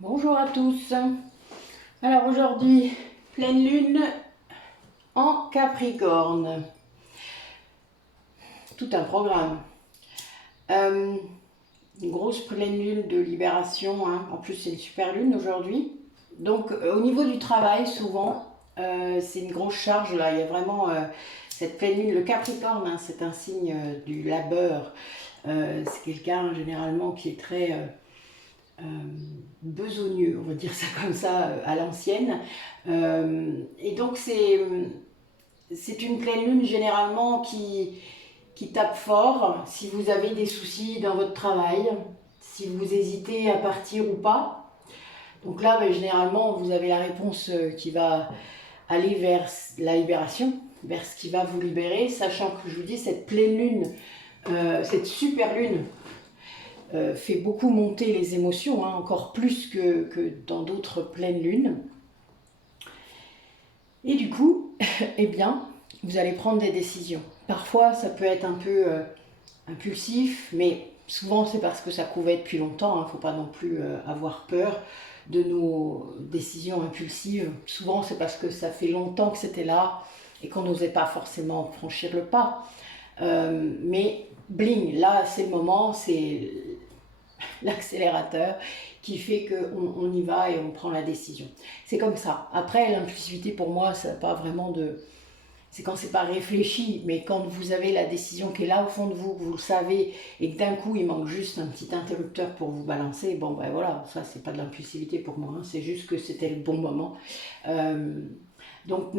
Bonjour à tous. Alors aujourd'hui, pleine lune en Capricorne. Tout un programme. Une grosse pleine lune de libération. En plus, c'est une super lune aujourd'hui. Donc au niveau du travail, souvent, c'est une grosse charge là. Il y a vraiment cette pleine lune. Le Capricorne, c'est un signe du labeur. C'est quelqu'un généralement qui est très besogneux, on va dire ça comme ça, à l'ancienne. Et donc c'est une pleine lune généralement qui tape fort si vous avez des soucis dans votre travail, si vous hésitez à partir ou pas. Donc là, généralement, vous avez la réponse qui va aller vers la libération, vers ce qui va vous libérer, sachant que je vous dis, cette pleine lune, cette super lune, fait beaucoup monter les émotions, encore plus que dans d'autres pleines lunes. Et du coup, eh bien, vous allez prendre des décisions. Parfois, ça peut être un peu impulsif, mais souvent c'est parce que ça couvait depuis longtemps. Il ne faut pas non plus avoir peur de nos décisions impulsives. Souvent, c'est parce que ça fait longtemps que c'était là et qu'on n'osait pas forcément franchir le pas. Mais bling, là, c'est le moment, c'est l'accélérateur qui fait qu'on y va et on prend la décision. C'est comme ça. Après, l'impulsivité, pour moi, ça n'a pas vraiment de... C'est quand c'est pas réfléchi, mais quand vous avez la décision qui est là au fond de vous, que vous le savez, et que d'un coup, il manque juste un petit interrupteur pour vous balancer, bon, ben voilà, ça, c'est pas de l'impulsivité pour moi, c'est juste que c'était le bon moment. Donc,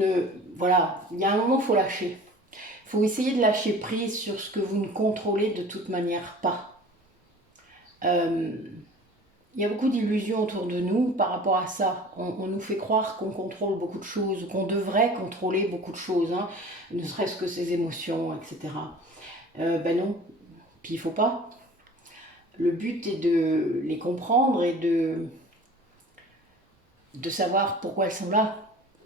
voilà, il y a un moment, il faut lâcher. Il faut essayer de lâcher prise sur ce que vous ne contrôlez de toute manière pas. Il y a beaucoup d'illusions autour de nous par rapport à ça. On nous fait croire qu'on contrôle beaucoup de choses, ou qu'on devrait contrôler beaucoup de choses, ne serait-ce que ses émotions, etc. Ben non, puis il faut pas. Le but est de les comprendre et de savoir pourquoi elles sont là,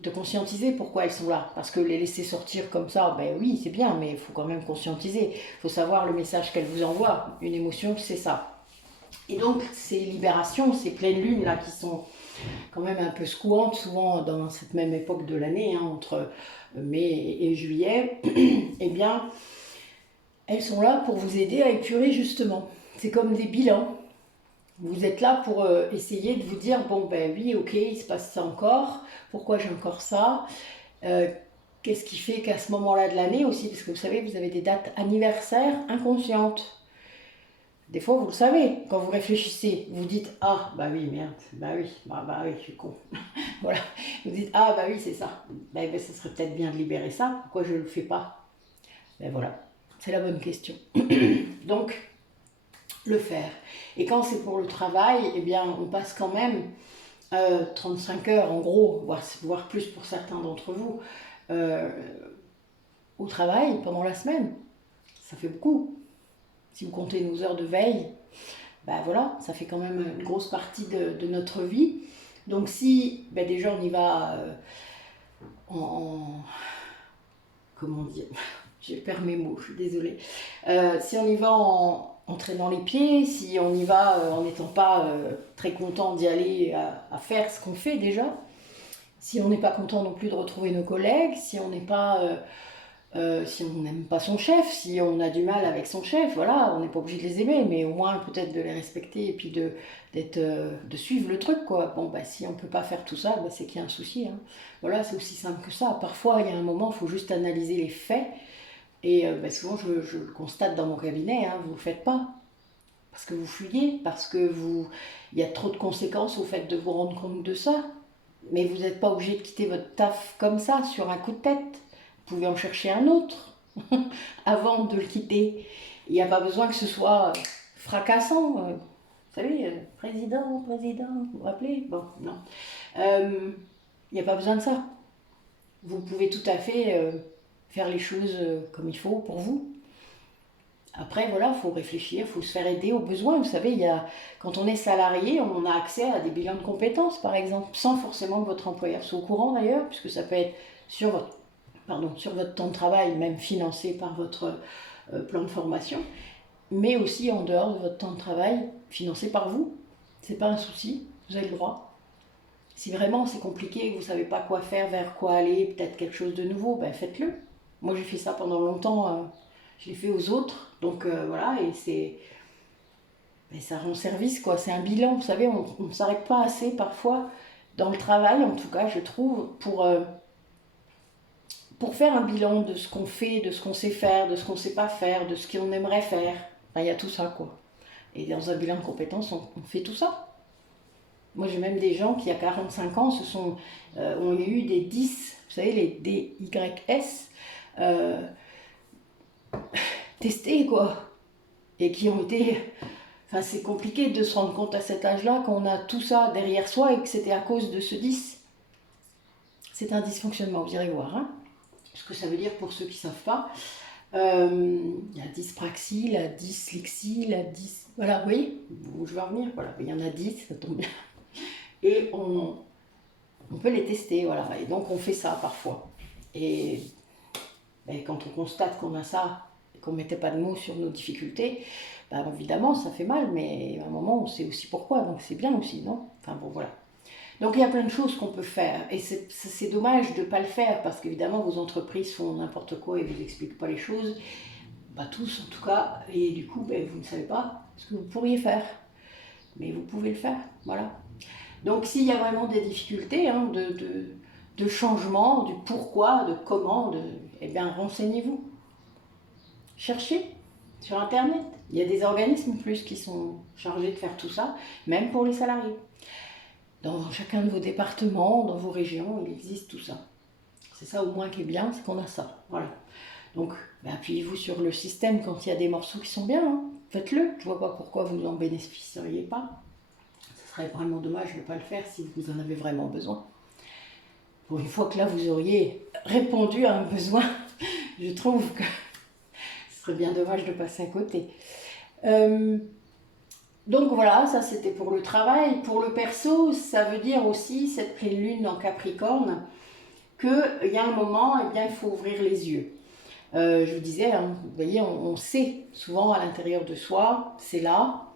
de conscientiser pourquoi elles sont là. Parce que les laisser sortir comme ça, ben oui, c'est bien, mais il faut quand même conscientiser. Il faut savoir le message qu'elles vous envoient. Une émotion, c'est ça. Et donc, ces libérations, ces pleines lunes là qui sont quand même un peu secouantes, souvent dans cette même époque de l'année, entre mai et juillet, eh bien, elles sont là pour vous aider à épurer justement. C'est comme des bilans. Vous êtes là pour essayer de vous dire, bon ben oui, ok, il se passe ça encore, pourquoi j'ai encore ça qu'est-ce qui fait qu'à ce moment-là de l'année aussi, parce que vous savez, vous avez des dates anniversaires inconscientes. Des fois, vous le savez, quand vous réfléchissez, vous dites ah bah oui merde, bah oui, je suis con. Voilà, vous dites ah bah oui c'est ça. Ça serait peut-être bien de libérer ça. Pourquoi je le fais pas? Ben voilà, c'est la bonne question. Donc le faire. Et quand c'est pour le travail, eh bien on passe quand même 35 heures en gros, voire plus pour certains d'entre vous, euh, au travail pendant la semaine. Ça fait beaucoup. Si vous comptez nos heures de veille, ben voilà, ça fait quand même une grosse partie de notre vie. Donc si déjà on y va comment dire, je perds mes mots, je suis désolée. Si on y va en traînant les pieds, si on y va en n'étant pas très content d'y aller à faire ce qu'on fait déjà, si on n'est pas content non plus de retrouver nos collègues, si on n'est pas si on n'aime pas son chef, si on a du mal avec son chef, voilà, on n'est pas obligé de les aimer, mais au moins peut-être de les respecter et puis de suivre le truc, quoi. Bon, si on ne peut pas faire tout ça, c'est qu'il y a un souci. Voilà, c'est aussi simple que ça. Parfois, il y a un moment, il faut juste analyser les faits. Et souvent, je le constate dans mon cabinet, vous ne le faites pas. Parce que vous fuyez, parce que il y a trop de conséquences au fait de vous rendre compte de ça. Mais vous n'êtes pas obligé de quitter votre taf comme ça, sur un coup de tête. Vous pouvez en chercher un autre avant de le quitter. Il n'y a pas besoin que ce soit fracassant. Vous savez, président, vous vous rappelez? Bon, non. Il n'y a pas besoin de ça. Vous pouvez tout à fait faire les choses comme il faut pour vous. Après, voilà, il faut réfléchir, il faut se faire aider aux besoins. Vous savez, quand on est salarié, on a accès à des bilans de compétences, par exemple, sans forcément que votre employeur soit au courant d'ailleurs, puisque ça peut être sur votre temps de travail, même financé par votre plan de formation, mais aussi en dehors de votre temps de travail, financé par vous. C'est pas un souci. vous avez le droit. Si vraiment c'est compliqué, que vous ne savez pas quoi faire, vers quoi aller, peut-être quelque chose de nouveau, ben faites-le. Moi j'ai fait ça pendant longtemps, je l'ai fait aux autres, donc voilà, et ça rend service quoi, c'est un bilan, vous savez, on ne s'arrête pas assez parfois, dans le travail en tout cas je trouve, pour faire un bilan de ce qu'on fait, de ce qu'on sait faire, de ce qu'on ne sait pas faire, de ce qu'on aimerait faire. Enfin, il y a tout ça quoi. Et dans un bilan de compétences, on fait tout ça. Moi, j'ai même des gens qui, à 45 ans, ont eu des 10, vous savez, les DYS, euh, testés, quoi. Et qui ont été... Enfin, c'est compliqué de se rendre compte à cet âge-là qu'on a tout ça derrière soi et que c'était à cause de ce 10. C'est un dysfonctionnement, vous irez voir. Hein, ce que ça veut dire pour ceux qui ne savent pas. La dyspraxie, la dyslexie, Voilà, oui, où je vais en venir, voilà. Il y en a 10, ça tombe bien. Et on peut les tester, voilà. Et donc on fait ça parfois. Et quand on constate qu'on a ça, et qu'on ne mettait pas de mots sur nos difficultés, ben évidemment ça fait mal, mais à un moment on sait aussi pourquoi, donc c'est bien aussi, non? Enfin bon, voilà. Donc il y a plein de choses qu'on peut faire, et c'est dommage de ne pas le faire, parce qu'évidemment vos entreprises font n'importe quoi et ne vous expliquent pas les choses, pas tous en tout cas, et du coup vous ne savez pas ce que vous pourriez faire. Mais vous pouvez le faire, voilà. Donc s'il y a vraiment des difficultés hein, de changement, du pourquoi, de comment, eh bien renseignez-vous. Cherchez sur Internet. Il y a des organismes plus qui sont chargés de faire tout ça, même pour les salariés. Dans chacun de vos départements, dans vos régions, il existe tout ça. C'est ça au moins qui est bien, c'est qu'on a ça. Voilà. Donc appuyez-vous sur le système quand il y a des morceaux qui sont bien. Hein. Faites-le. Je ne vois pas pourquoi vous n'en bénéficieriez pas. Ce serait vraiment dommage de ne pas le faire si vous en avez vraiment besoin. Pour une fois que là vous auriez répondu à un besoin, je trouve que ce serait bien dommage de passer à côté. Donc voilà, ça c'était pour le travail. Pour le perso, ça veut dire aussi, cette pleine lune en Capricorne, qu'il y a un moment, eh bien, il faut ouvrir les yeux. Je vous disais, hein, vous voyez, on sait souvent à l'intérieur de soi, c'est là,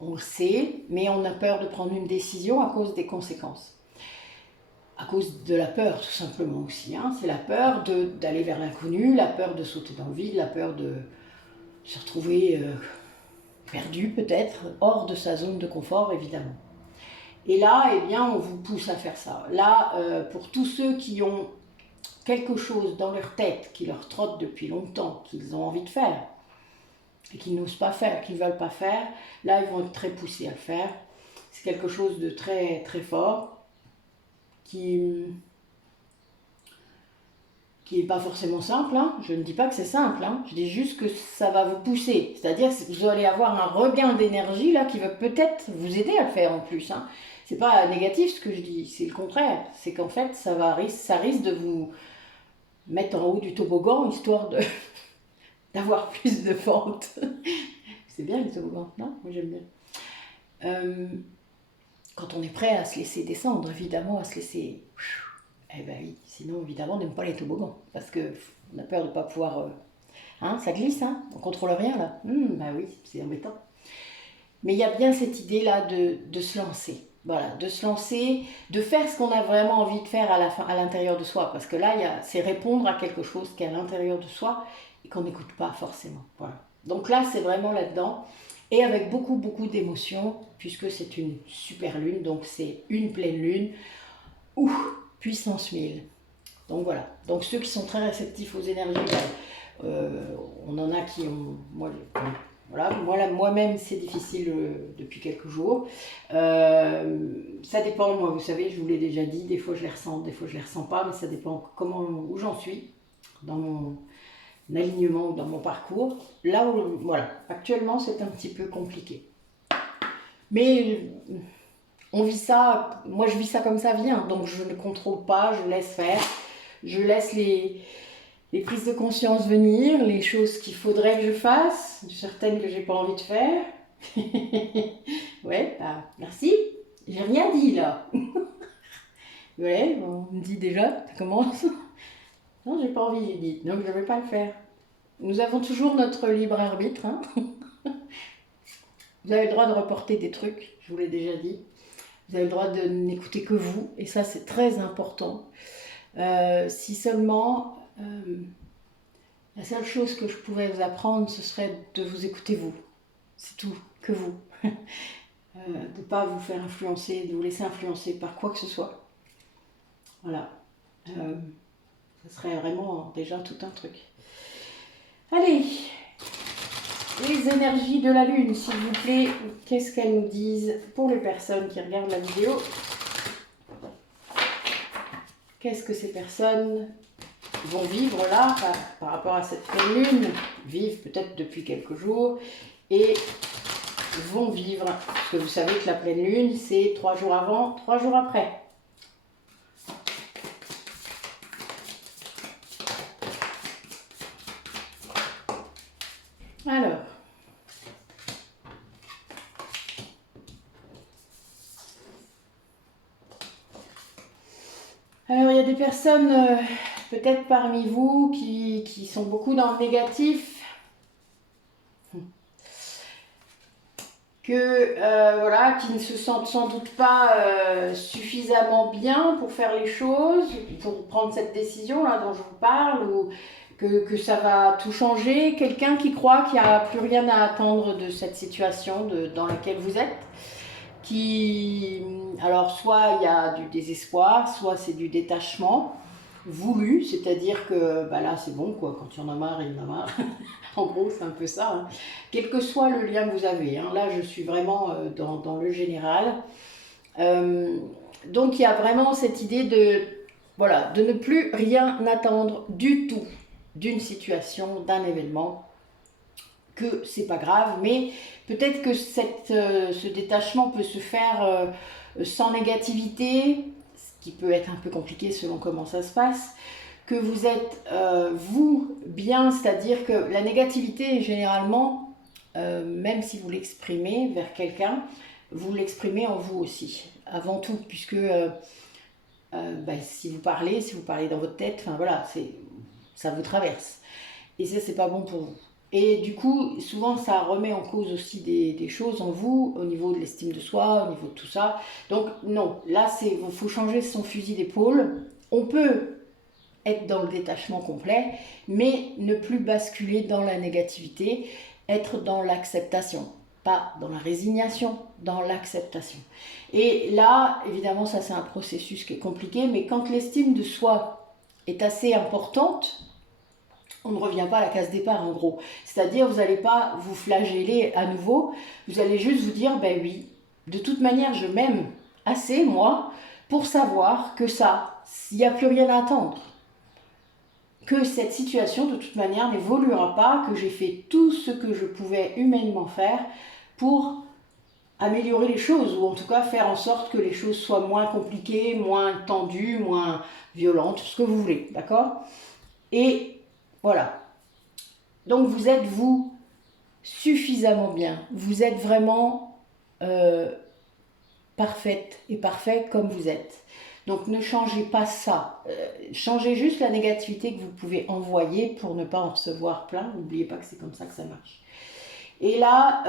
on le sait, mais on a peur de prendre une décision à cause des conséquences. À cause de la peur, tout simplement aussi. Hein. C'est la peur d'aller vers l'inconnu, la peur de sauter dans le vide, la peur de se retrouver perdu peut-être, hors de sa zone de confort évidemment. Et là, eh bien, on vous pousse à faire ça. Là, pour tous ceux qui ont quelque chose dans leur tête qui leur trotte depuis longtemps, qu'ils ont envie de faire, et qu'ils n'osent pas faire, qu'ils ne veulent pas faire, là, ils vont être très poussés à le faire. C'est quelque chose de très, très fort, qui n'est pas forcément simple, hein. Je ne dis pas que c'est simple, hein. Je dis juste que ça va vous pousser, c'est-à-dire que vous allez avoir un regain d'énergie là qui va peut-être vous aider à le faire en plus. Hein. C'est pas négatif ce que je dis, c'est le contraire, c'est qu'en fait ça risque de vous mettre en haut du toboggan histoire d'avoir plus de pente. C'est bien le toboggan, non? Moi j'aime bien. Quand on est prêt à se laisser descendre, évidemment, à se laisser... Eh ben oui, sinon évidemment on n'aime pas les toboggans, parce qu'on a peur de ne pas pouvoir... Hein, ça glisse, hein, on ne contrôle rien là. Ben oui, c'est embêtant. Mais il y a bien cette idée là de se lancer. Voilà, de se lancer, de faire ce qu'on a vraiment envie de faire à l'intérieur de soi. Parce que là, c'est répondre à quelque chose qui est à l'intérieur de soi et qu'on n'écoute pas forcément. Voilà. Donc là, c'est vraiment là-dedans. Et avec beaucoup, beaucoup d'émotions, puisque c'est une super lune, donc c'est une pleine lune. Puissance 1000. Donc voilà. Donc ceux qui sont très réceptifs aux énergies, on en a qui ont... Moi-même, c'est difficile depuis quelques jours. Ça dépend, moi, vous savez, je vous l'ai déjà dit, des fois je les ressens, des fois je les ressens pas, mais ça dépend où j'en suis dans mon alignement ou dans mon parcours. Là où, voilà, actuellement, c'est un petit peu compliqué. Mais on vit ça, moi je vis ça comme ça vient, donc je ne contrôle pas, je laisse faire, je laisse les prises de conscience venir, les choses qu'il faudrait que je fasse, certaines que j'ai pas envie de faire. Ouais, bah, merci, j'ai rien dit là. Ouais, on me dit déjà, ça commence. Non, j'ai pas envie, j'ai dit, donc je vais pas le faire. Nous avons toujours notre libre arbitre. Hein. Vous avez le droit de reporter des trucs, je vous l'ai déjà dit. Vous avez le droit de n'écouter que vous, et ça c'est très important. Si seulement la seule chose que je pouvais vous apprendre, ce serait de vous écouter vous. C'est tout, que vous. De ne pas vous faire influencer, de vous laisser influencer par quoi que ce soit. Voilà. Ça serait vraiment déjà tout un truc. Allez, les énergies de la Lune, s'il vous plaît. Qu'est-ce qu'elles nous disent pour les personnes qui regardent la vidéo? Qu'est-ce que ces personnes vont vivre là par rapport à cette pleine lune, vivent peut-être depuis quelques jours et vont vivre, parce que vous savez que la pleine lune c'est 3 jours avant, 3 jours après. Alors il y a des personnes peut-être parmi vous qui sont beaucoup dans le négatif, voilà, qui ne se sentent sans doute pas suffisamment bien pour faire les choses, pour prendre cette décision là dont je vous parle, ou que ça va tout changer. Quelqu'un qui croit qu'il n'y a plus rien à attendre de cette situation dans laquelle vous êtes. Alors soit il y a du désespoir, soit c'est du détachement voulu, c'est-à-dire que là c'est bon quoi, quand il y en a marre, il y en a marre. En gros c'est un peu ça, hein. Quel que soit le lien que vous avez, hein. Là je suis vraiment dans le général. Donc il y a vraiment cette idée de ne plus rien attendre du tout d'une situation, d'un événement, que c'est pas grave, mais peut-être que ce détachement peut se faire sans négativité, ce qui peut être un peu compliqué selon comment ça se passe, que vous êtes vous bien, c'est-à-dire que la négativité généralement, même si vous l'exprimez vers quelqu'un, vous l'exprimez en vous aussi, avant tout, puisque si vous parlez dans votre tête, enfin voilà, ça vous traverse, et ça c'est pas bon pour vous. Et du coup, souvent, ça remet en cause aussi des choses en vous, au niveau de l'estime de soi, au niveau de tout ça. Donc non, là, il faut changer son fusil d'épaule. On peut être dans le détachement complet, mais ne plus basculer dans la négativité, être dans l'acceptation. Pas dans la résignation, dans l'acceptation. Et là, évidemment, ça c'est un processus qui est compliqué, mais quand l'estime de soi est assez importante, on ne revient pas à la case départ en gros. C'est-à-dire vous n'allez pas vous flageller à nouveau, vous allez juste vous dire, ben oui, de toute manière je m'aime assez moi pour savoir que ça, il n'y a plus rien à attendre. Que cette situation de toute manière n'évoluera pas, que j'ai fait tout ce que je pouvais humainement faire pour améliorer les choses, ou en tout cas faire en sorte que les choses soient moins compliquées, moins tendues, moins violentes, ce que vous voulez, d'accord? Et voilà. Donc vous êtes vous suffisamment bien. Vous êtes vraiment parfaite et parfait comme vous êtes. Donc ne changez pas ça. Changez juste la négativité que vous pouvez envoyer pour ne pas en recevoir plein. N'oubliez pas que c'est comme ça que ça marche. Et là,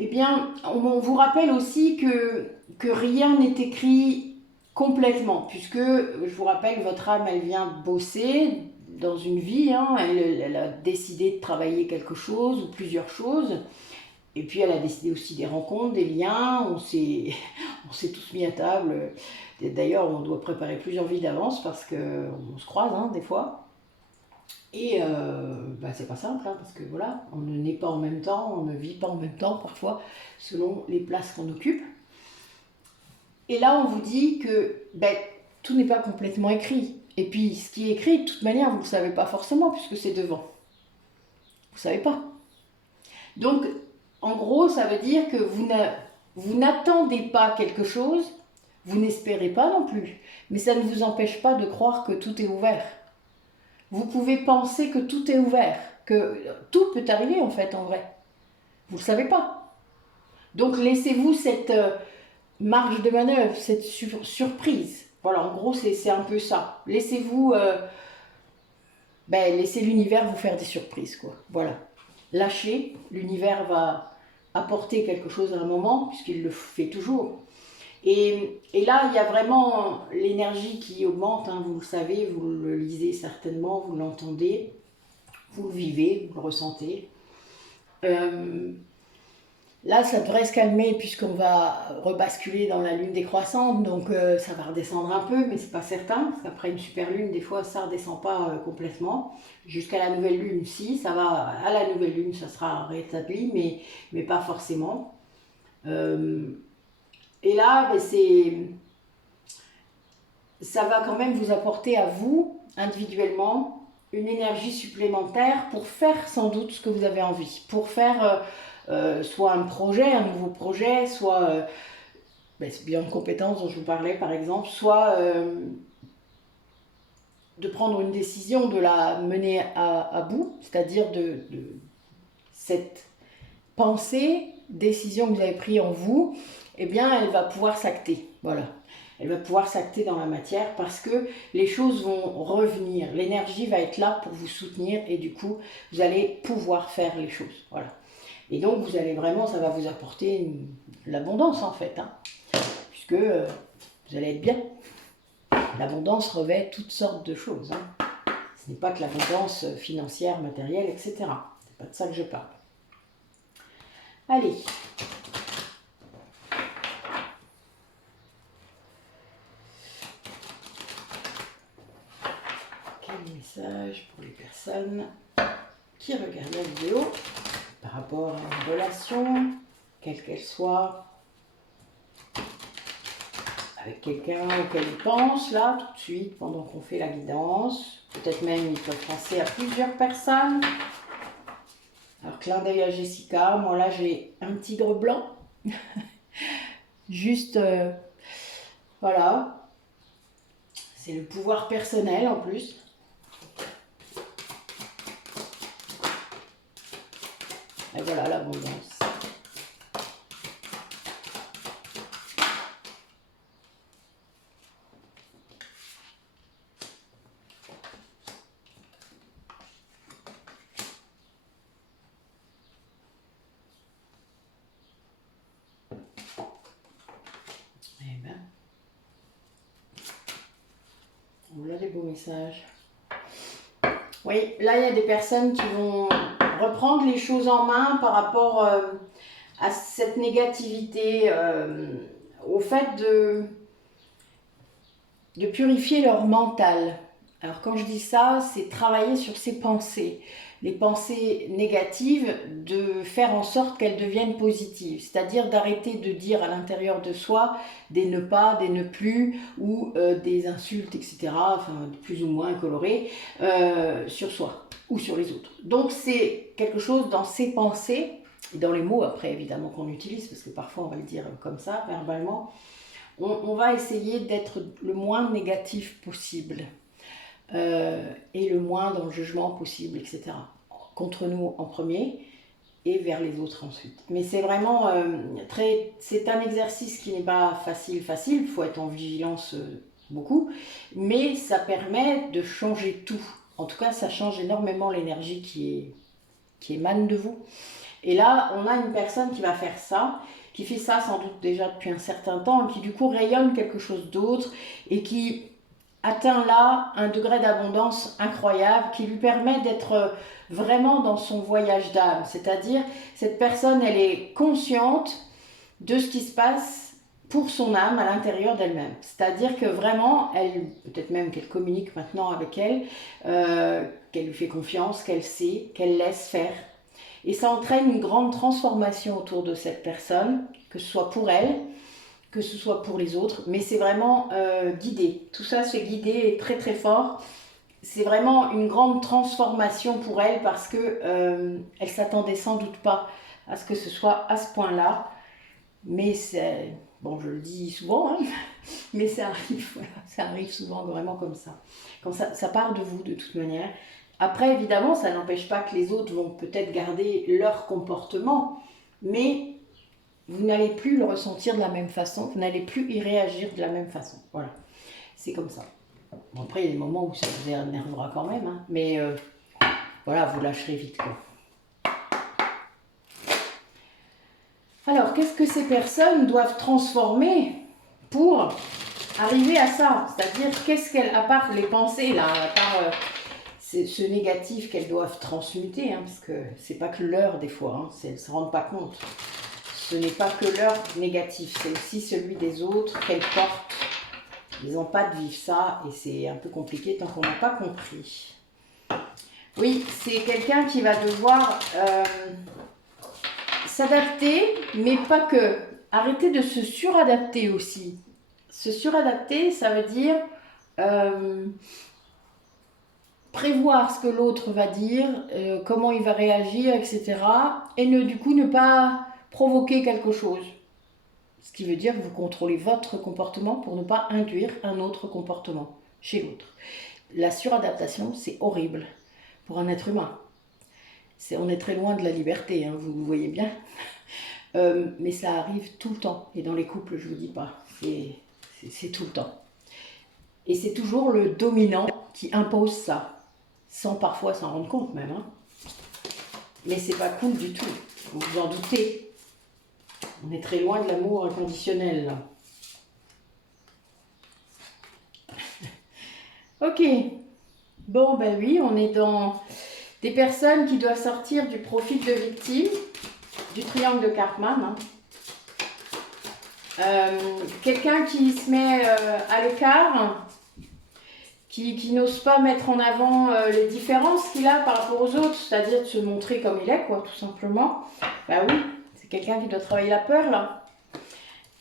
eh bien, on vous rappelle aussi que rien n'est écrit complètement, puisque, je vous rappelle, votre âme, elle vient bosser dans une vie, hein, elle a décidé de travailler quelque chose ou plusieurs choses, et puis elle a décidé aussi des rencontres, des liens, on s'est tous mis à table, d'ailleurs on doit préparer plusieurs vies d'avance parce qu'on se croise hein, des fois, et c'est pas simple, hein, parce que voilà, on ne naît pas en même temps, on ne vit pas en même temps parfois, selon les places qu'on occupe. Et là on vous dit que tout n'est pas complètement écrit. Et puis, ce qui est écrit, de toute manière, vous ne le savez pas forcément, puisque c'est devant. Vous ne savez pas. Donc, en gros, ça veut dire que vous n'attendez pas quelque chose, vous n'espérez pas non plus. Mais ça ne vous empêche pas de croire que tout est ouvert. Vous pouvez penser que tout est ouvert, que tout peut arriver en fait, en vrai. Vous ne le savez pas. Donc, laissez-vous cette marge de manœuvre, cette surprise. Voilà, en gros, c'est un peu ça. Laissez-vous, laissez l'univers vous faire des surprises, quoi. Voilà. Lâchez, l'univers va apporter quelque chose à un moment, puisqu'il le fait toujours. Et là, il y a vraiment l'énergie qui augmente, hein, vous le savez, vous le lisez certainement, vous l'entendez, vous le vivez, vous le ressentez. Là, ça devrait se calmer puisqu'on va rebasculer dans la lune décroissante, donc ça va redescendre un peu, mais c'est pas certain, parce qu'après une super lune, des fois, ça redescend pas complètement. Jusqu'à la nouvelle lune, si, ça va, à la nouvelle lune, ça sera rétabli, mais pas forcément. Et là, ben, ça va quand même vous apporter à vous, individuellement, une énergie supplémentaire pour faire sans doute ce que vous avez envie, pour faire soit un projet, un nouveau projet, soit ben, c'est bien de compétences dont je vous parlais par exemple, soit de prendre une décision, de la mener à bout, c'est-à-dire de cette pensée, décision que vous avez prise en vous, eh bien elle va pouvoir s'acter, voilà. Elle va pouvoir s'acter dans la matière parce que les choses vont revenir. L'énergie va être là pour vous soutenir et du coup, vous allez pouvoir faire les choses. Voilà. Et donc, vous allez vraiment, ça va vous apporter l'abondance en fait, hein, puisque vous allez être bien. L'abondance revêt toutes sortes de choses. Hein. Ce n'est pas que l'abondance financière, matérielle, etc. C'est pas de ça que je parle. Allez. Message pour les personnes qui regardent la vidéo par rapport à une relation, quelle qu'elle soit, avec quelqu'un auquel ils pensent, là, tout de suite, pendant qu'on fait la guidance. Peut-être même ils peuvent penser à plusieurs personnes. Alors, clin d'œil à Jessica, moi là j'ai un tigre blanc. Juste, voilà, c'est le pouvoir personnel en plus. Et voilà l'abondance. Eh ben, voilà des beaux messages. Oui, là il y a des personnes qui vont reprendre les choses en main par rapport à cette négativité, au fait de purifier leur mental. Alors quand je dis ça, c'est travailler sur ses pensées. Les pensées négatives, de faire en sorte qu'elles deviennent positives. C'est-à-dire d'arrêter de dire à l'intérieur de soi des ne pas, des ne plus, ou des insultes, etc., enfin plus ou moins colorées, sur soi ou sur les autres. Donc c'est quelque chose dans ses pensées, et dans les mots après évidemment qu'on utilise, parce que parfois on va le dire comme ça, verbalement, on va essayer d'être le moins négatif possible et le moins dans le jugement possible, etc. Contre nous en premier et vers les autres ensuite. Mais c'est vraiment c'est un exercice qui n'est pas facile, il faut être en vigilance beaucoup, mais ça permet de changer tout. En tout cas, ça change énormément l'énergie qui émane de vous. Et là, on a une personne qui va faire ça, qui fait ça sans doute déjà depuis un certain temps, et qui du coup rayonne quelque chose d'autre, et qui atteint là un degré d'abondance incroyable, qui lui permet d'être vraiment dans son voyage d'âme. C'est-à-dire, cette personne, elle est consciente de ce qui se passe pour son âme à l'intérieur d'elle-même. C'est-à-dire que vraiment, elle, peut-être même qu'elle communique maintenant avec elle, qu'elle lui fait confiance, qu'elle sait, qu'elle laisse faire. Et ça entraîne une grande transformation autour de cette personne, que ce soit pour elle, que ce soit pour les autres, mais c'est vraiment guidé. Tout ça, c'est guidé très très fort. C'est vraiment une grande transformation pour elle parce que elle s'attendait sans doute pas à ce que ce soit à ce point-là. Mais c'est, bon, je le dis souvent, hein, mais ça arrive, voilà, ça arrive souvent vraiment comme ça. Quand ça part de vous de toute manière. Après, évidemment, ça n'empêche pas que les autres vont peut-être garder leur comportement, mais vous n'allez plus le ressentir de la même façon, vous n'allez plus y réagir de la même façon. Voilà, c'est comme ça. Bon, après, il y a des moments où ça vous énervera quand même, hein, mais voilà, vous lâcherez vite, quoi. alors, qu'est-ce que ces personnes doivent transformer pour arriver à ça? C'est-à-dire, qu'est-ce qu'elles, à part les pensées, là, à part ce négatif qu'elles doivent transmuter, hein, parce que c'est pas que leur, des fois, hein, elles ne se rendent pas compte. Ce n'est pas que leur négatif, c'est aussi celui des autres qu'elles portent. Ils n'ont pas de vivre ça, et c'est un peu compliqué tant qu'on n'a pas compris. Oui, c'est quelqu'un qui va devoir s'adapter, mais pas que. Arrêter de se suradapter aussi. Se suradapter, ça veut dire prévoir ce que l'autre va dire, comment il va réagir, etc. Et du coup, ne pas provoquer quelque chose. Ce qui veut dire que vous contrôlez votre comportement pour ne pas induire un autre comportement chez l'autre. La suradaptation, c'est horrible pour un être humain. On est très loin de la liberté, hein, vous voyez bien. Mais ça arrive tout le temps. Et dans les couples, je ne vous dis pas, c'est tout le temps. Et c'est toujours le dominant qui impose ça, sans parfois s'en rendre compte même. Hein. Mais c'est pas cool du tout, vous vous en doutez. On est très loin de l'amour inconditionnel, là. Ok. Bon, ben oui, on est dans des personnes qui doivent sortir du profil de victime, du triangle de Karpman. Hein. Quelqu'un qui se met à l'écart, qui n'ose pas mettre en avant les différences qu'il a par rapport aux autres, c'est-à-dire de se montrer comme il est, quoi, tout simplement. Ben oui, c'est quelqu'un qui doit travailler la peur, là.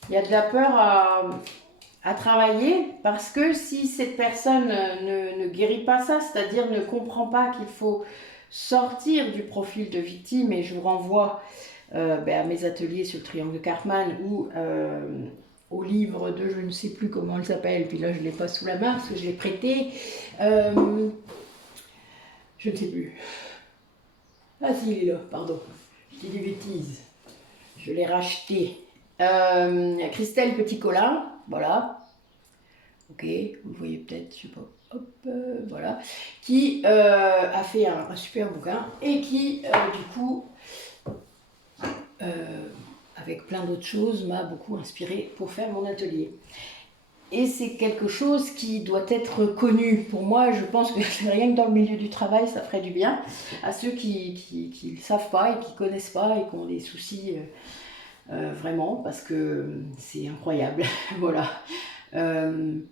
Il y a de la peur à travailler, parce que si cette personne ne guérit pas ça, c'est-à-dire ne comprend pas qu'il faut sortir du profil de victime, et je vous renvoie à mes ateliers sur le triangle de Karpman ou au livre de je ne sais plus comment il s'appelle, puis là je ne l'ai pas sous la main parce que je l'ai prêté, je ne sais plus. Ah si, il est là, pardon, je dis des bêtises, je l'ai racheté. Christelle Petit-Colin, voilà, ok, vous le voyez peut-être, je sais pas, hop, voilà, qui a fait un super bouquin et qui, du coup, avec plein d'autres choses, m'a beaucoup inspiré pour faire mon atelier. Et c'est quelque chose qui doit être connu. Pour moi, je pense que rien que dans le milieu du travail, ça ferait du bien à ceux qui ne savent pas et qui ne connaissent pas et qui ont des soucis vraiment, parce que c'est incroyable. Voilà. Il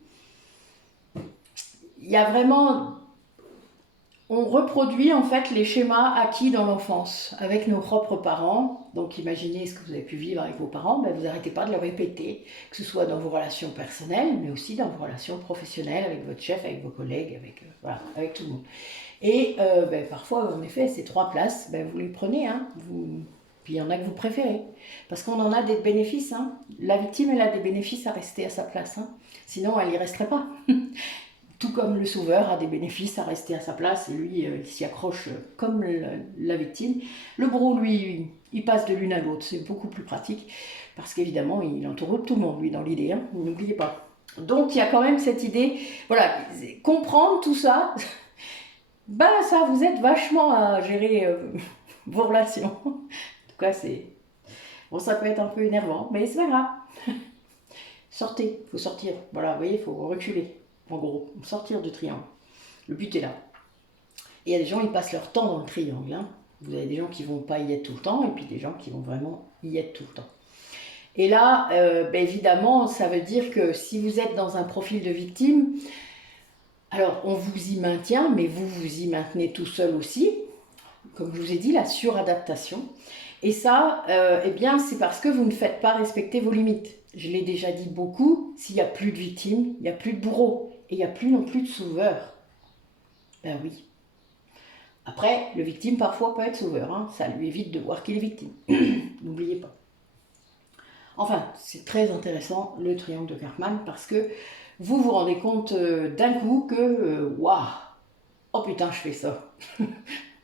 y a vraiment... On reproduit en fait les schémas acquis dans l'enfance avec nos propres parents. Donc imaginez ce que vous avez pu vivre avec vos parents, vous n'arrêtez pas de le répéter, que ce soit dans vos relations personnelles, mais aussi dans vos relations professionnelles, avec votre chef, avec vos collègues, voilà, avec tout le monde. Et parfois, en effet, ces 3 places, vous les prenez, hein, puis il y en a que vous préférez, parce qu'on en a des bénéfices. Hein. La victime, elle a des bénéfices à rester à sa place, hein. Sinon elle n'y resterait pas. Tout comme le sauveur a des bénéfices à rester à sa place, et lui, il s'y accroche comme la victime. Le bourreau, lui, il passe de l'une à l'autre, c'est beaucoup plus pratique, parce qu'évidemment, il entoure tout le monde, lui, dans l'idée, hein, n'oubliez pas. Donc, il y a quand même cette idée, voilà, comprendre tout ça, ça vous aide vachement à gérer vos relations. En tout cas, bon, ça peut être un peu énervant, mais c'est pas grave. Sortez, il faut sortir, voilà, vous voyez, il faut reculer. En gros, sortir du triangle. Le but est là. Et il y a des gens, ils passent leur temps dans le triangle. Hein. Vous avez des gens qui ne vont pas y être tout le temps, et puis des gens qui vont vraiment y être tout le temps. Et là, évidemment, ça veut dire que si vous êtes dans un profil de victime, alors on vous y maintient, mais vous vous y maintenez tout seul aussi. Comme je vous ai dit, la suradaptation. Et ça, c'est parce que vous ne faites pas respecter vos limites. Je l'ai déjà dit beaucoup, s'il n'y a plus de victimes, il n'y a plus de bourreaux. Et il n'y a plus non plus de sauveur. Ben oui. Après, le victime parfois peut être sauveur. Hein. Ça lui évite de voir qu'il est victime. N'oubliez pas. Enfin, c'est très intéressant le triangle de Karpman, parce que vous vous rendez compte d'un coup que waouh, oh putain, je fais ça.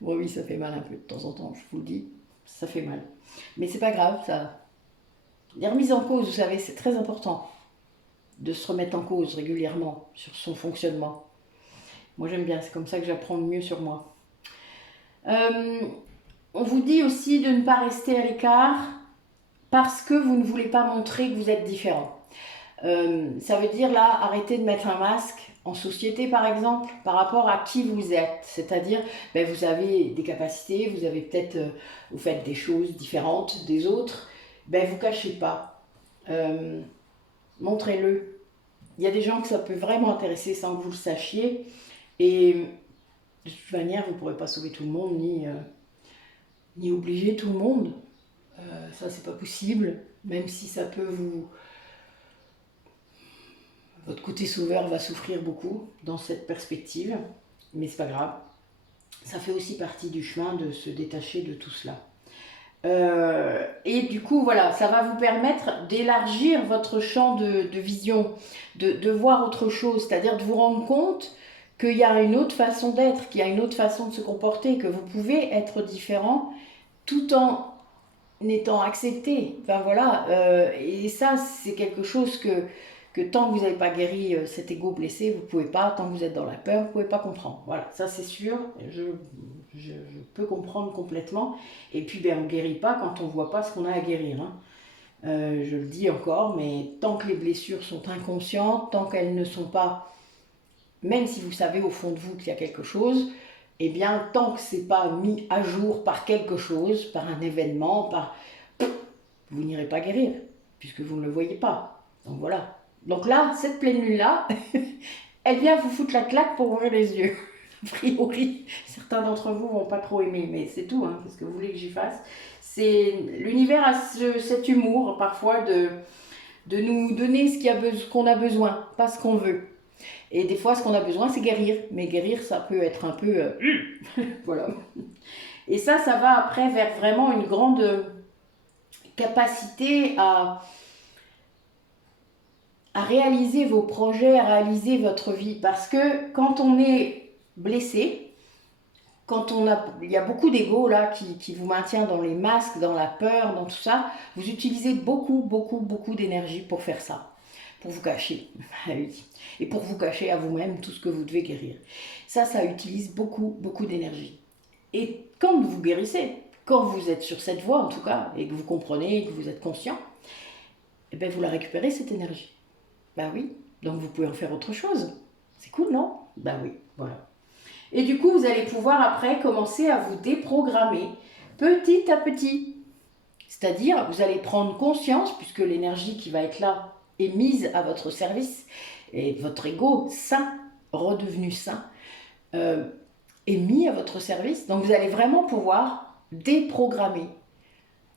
Bon oui, ça fait mal un peu de temps en temps, je vous le dis, ça fait mal. Mais c'est pas grave, ça. Les remises en cause, vous savez, c'est très important de se remettre en cause régulièrement sur son fonctionnement. Moi j'aime bien, c'est comme ça que j'apprends le mieux sur moi. On vous dit aussi de ne pas rester à l'écart parce que vous ne voulez pas montrer que vous êtes différent. Ça veut dire là, arrêtez de mettre un masque en société par exemple, par rapport à qui vous êtes. C'est-à-dire, ben, vous avez des capacités, vous avez peut-être, vous faites des choses différentes des autres, ben vous cachez pas. Montrez-le. Il y a des gens que ça peut vraiment intéresser sans que vous le sachiez. Et de toute manière, vous ne pourrez pas sauver tout le monde, ni obliger tout le monde. Ça, c'est pas possible. Même si ça peut vous... Votre côté sauveur va souffrir beaucoup dans cette perspective. Mais c'est pas grave. Ça fait aussi partie du chemin de se détacher de tout cela. Et du coup, voilà, ça va vous permettre d'élargir votre champ de vision, de voir autre chose, c'est-à-dire de vous rendre compte qu'il y a une autre façon d'être, qu'il y a une autre façon de se comporter, que vous pouvez être différent tout en étant accepté. Enfin voilà, et ça, c'est quelque chose que tant que vous n'avez pas guéri cet ego blessé, vous ne pouvez pas, tant que vous êtes dans la peur, vous ne pouvez pas comprendre. Voilà, ça c'est sûr, je peux comprendre complètement. Et puis ben, on ne guérit pas quand on ne voit pas ce qu'on a à guérir. Hein. Je le dis encore, mais tant que les blessures sont inconscientes, tant qu'elles ne sont pas, même si vous savez au fond de vous qu'il y a quelque chose, eh bien tant que ce n'est pas mis à jour par quelque chose, par un événement, vous n'irez pas guérir, puisque vous ne le voyez pas. Donc voilà. Donc là, cette pleine lune-là, elle vient vous foutre la claque pour ouvrir les yeux. A priori, certains d'entre vous vont pas trop aimer, mais c'est tout. Hein. Qu'est-ce que vous voulez que j'y fasse? C'est l'univers a cet humour parfois de nous donner ce qu'on a besoin, pas ce qu'on veut. Et des fois, ce qu'on a besoin, c'est guérir. Mais guérir, ça peut être un peu... voilà. Et ça va après vers vraiment une grande capacité à réaliser vos projets, à réaliser votre vie. Parce que quand on est blessé, il y a beaucoup d'ego là qui vous maintient dans les masques, dans la peur, dans tout ça, vous utilisez beaucoup d'énergie pour faire ça, pour vous cacher. Et pour vous cacher à vous-même tout ce que vous devez guérir. Ça utilise beaucoup d'énergie. Et quand vous guérissez, quand vous êtes sur cette voie en tout cas, et que vous comprenez, que vous êtes conscient, et bien vous la récupérez cette énergie. Ben oui, donc vous pouvez en faire autre chose. C'est cool, non? Ben oui, voilà. Et du coup, vous allez pouvoir après commencer à vous déprogrammer petit à petit. C'est-à-dire, vous allez prendre conscience, puisque l'énergie qui va être là est mise à votre service, et votre ego sain, redevenu sain, est mis à votre service. Donc vous allez vraiment pouvoir déprogrammer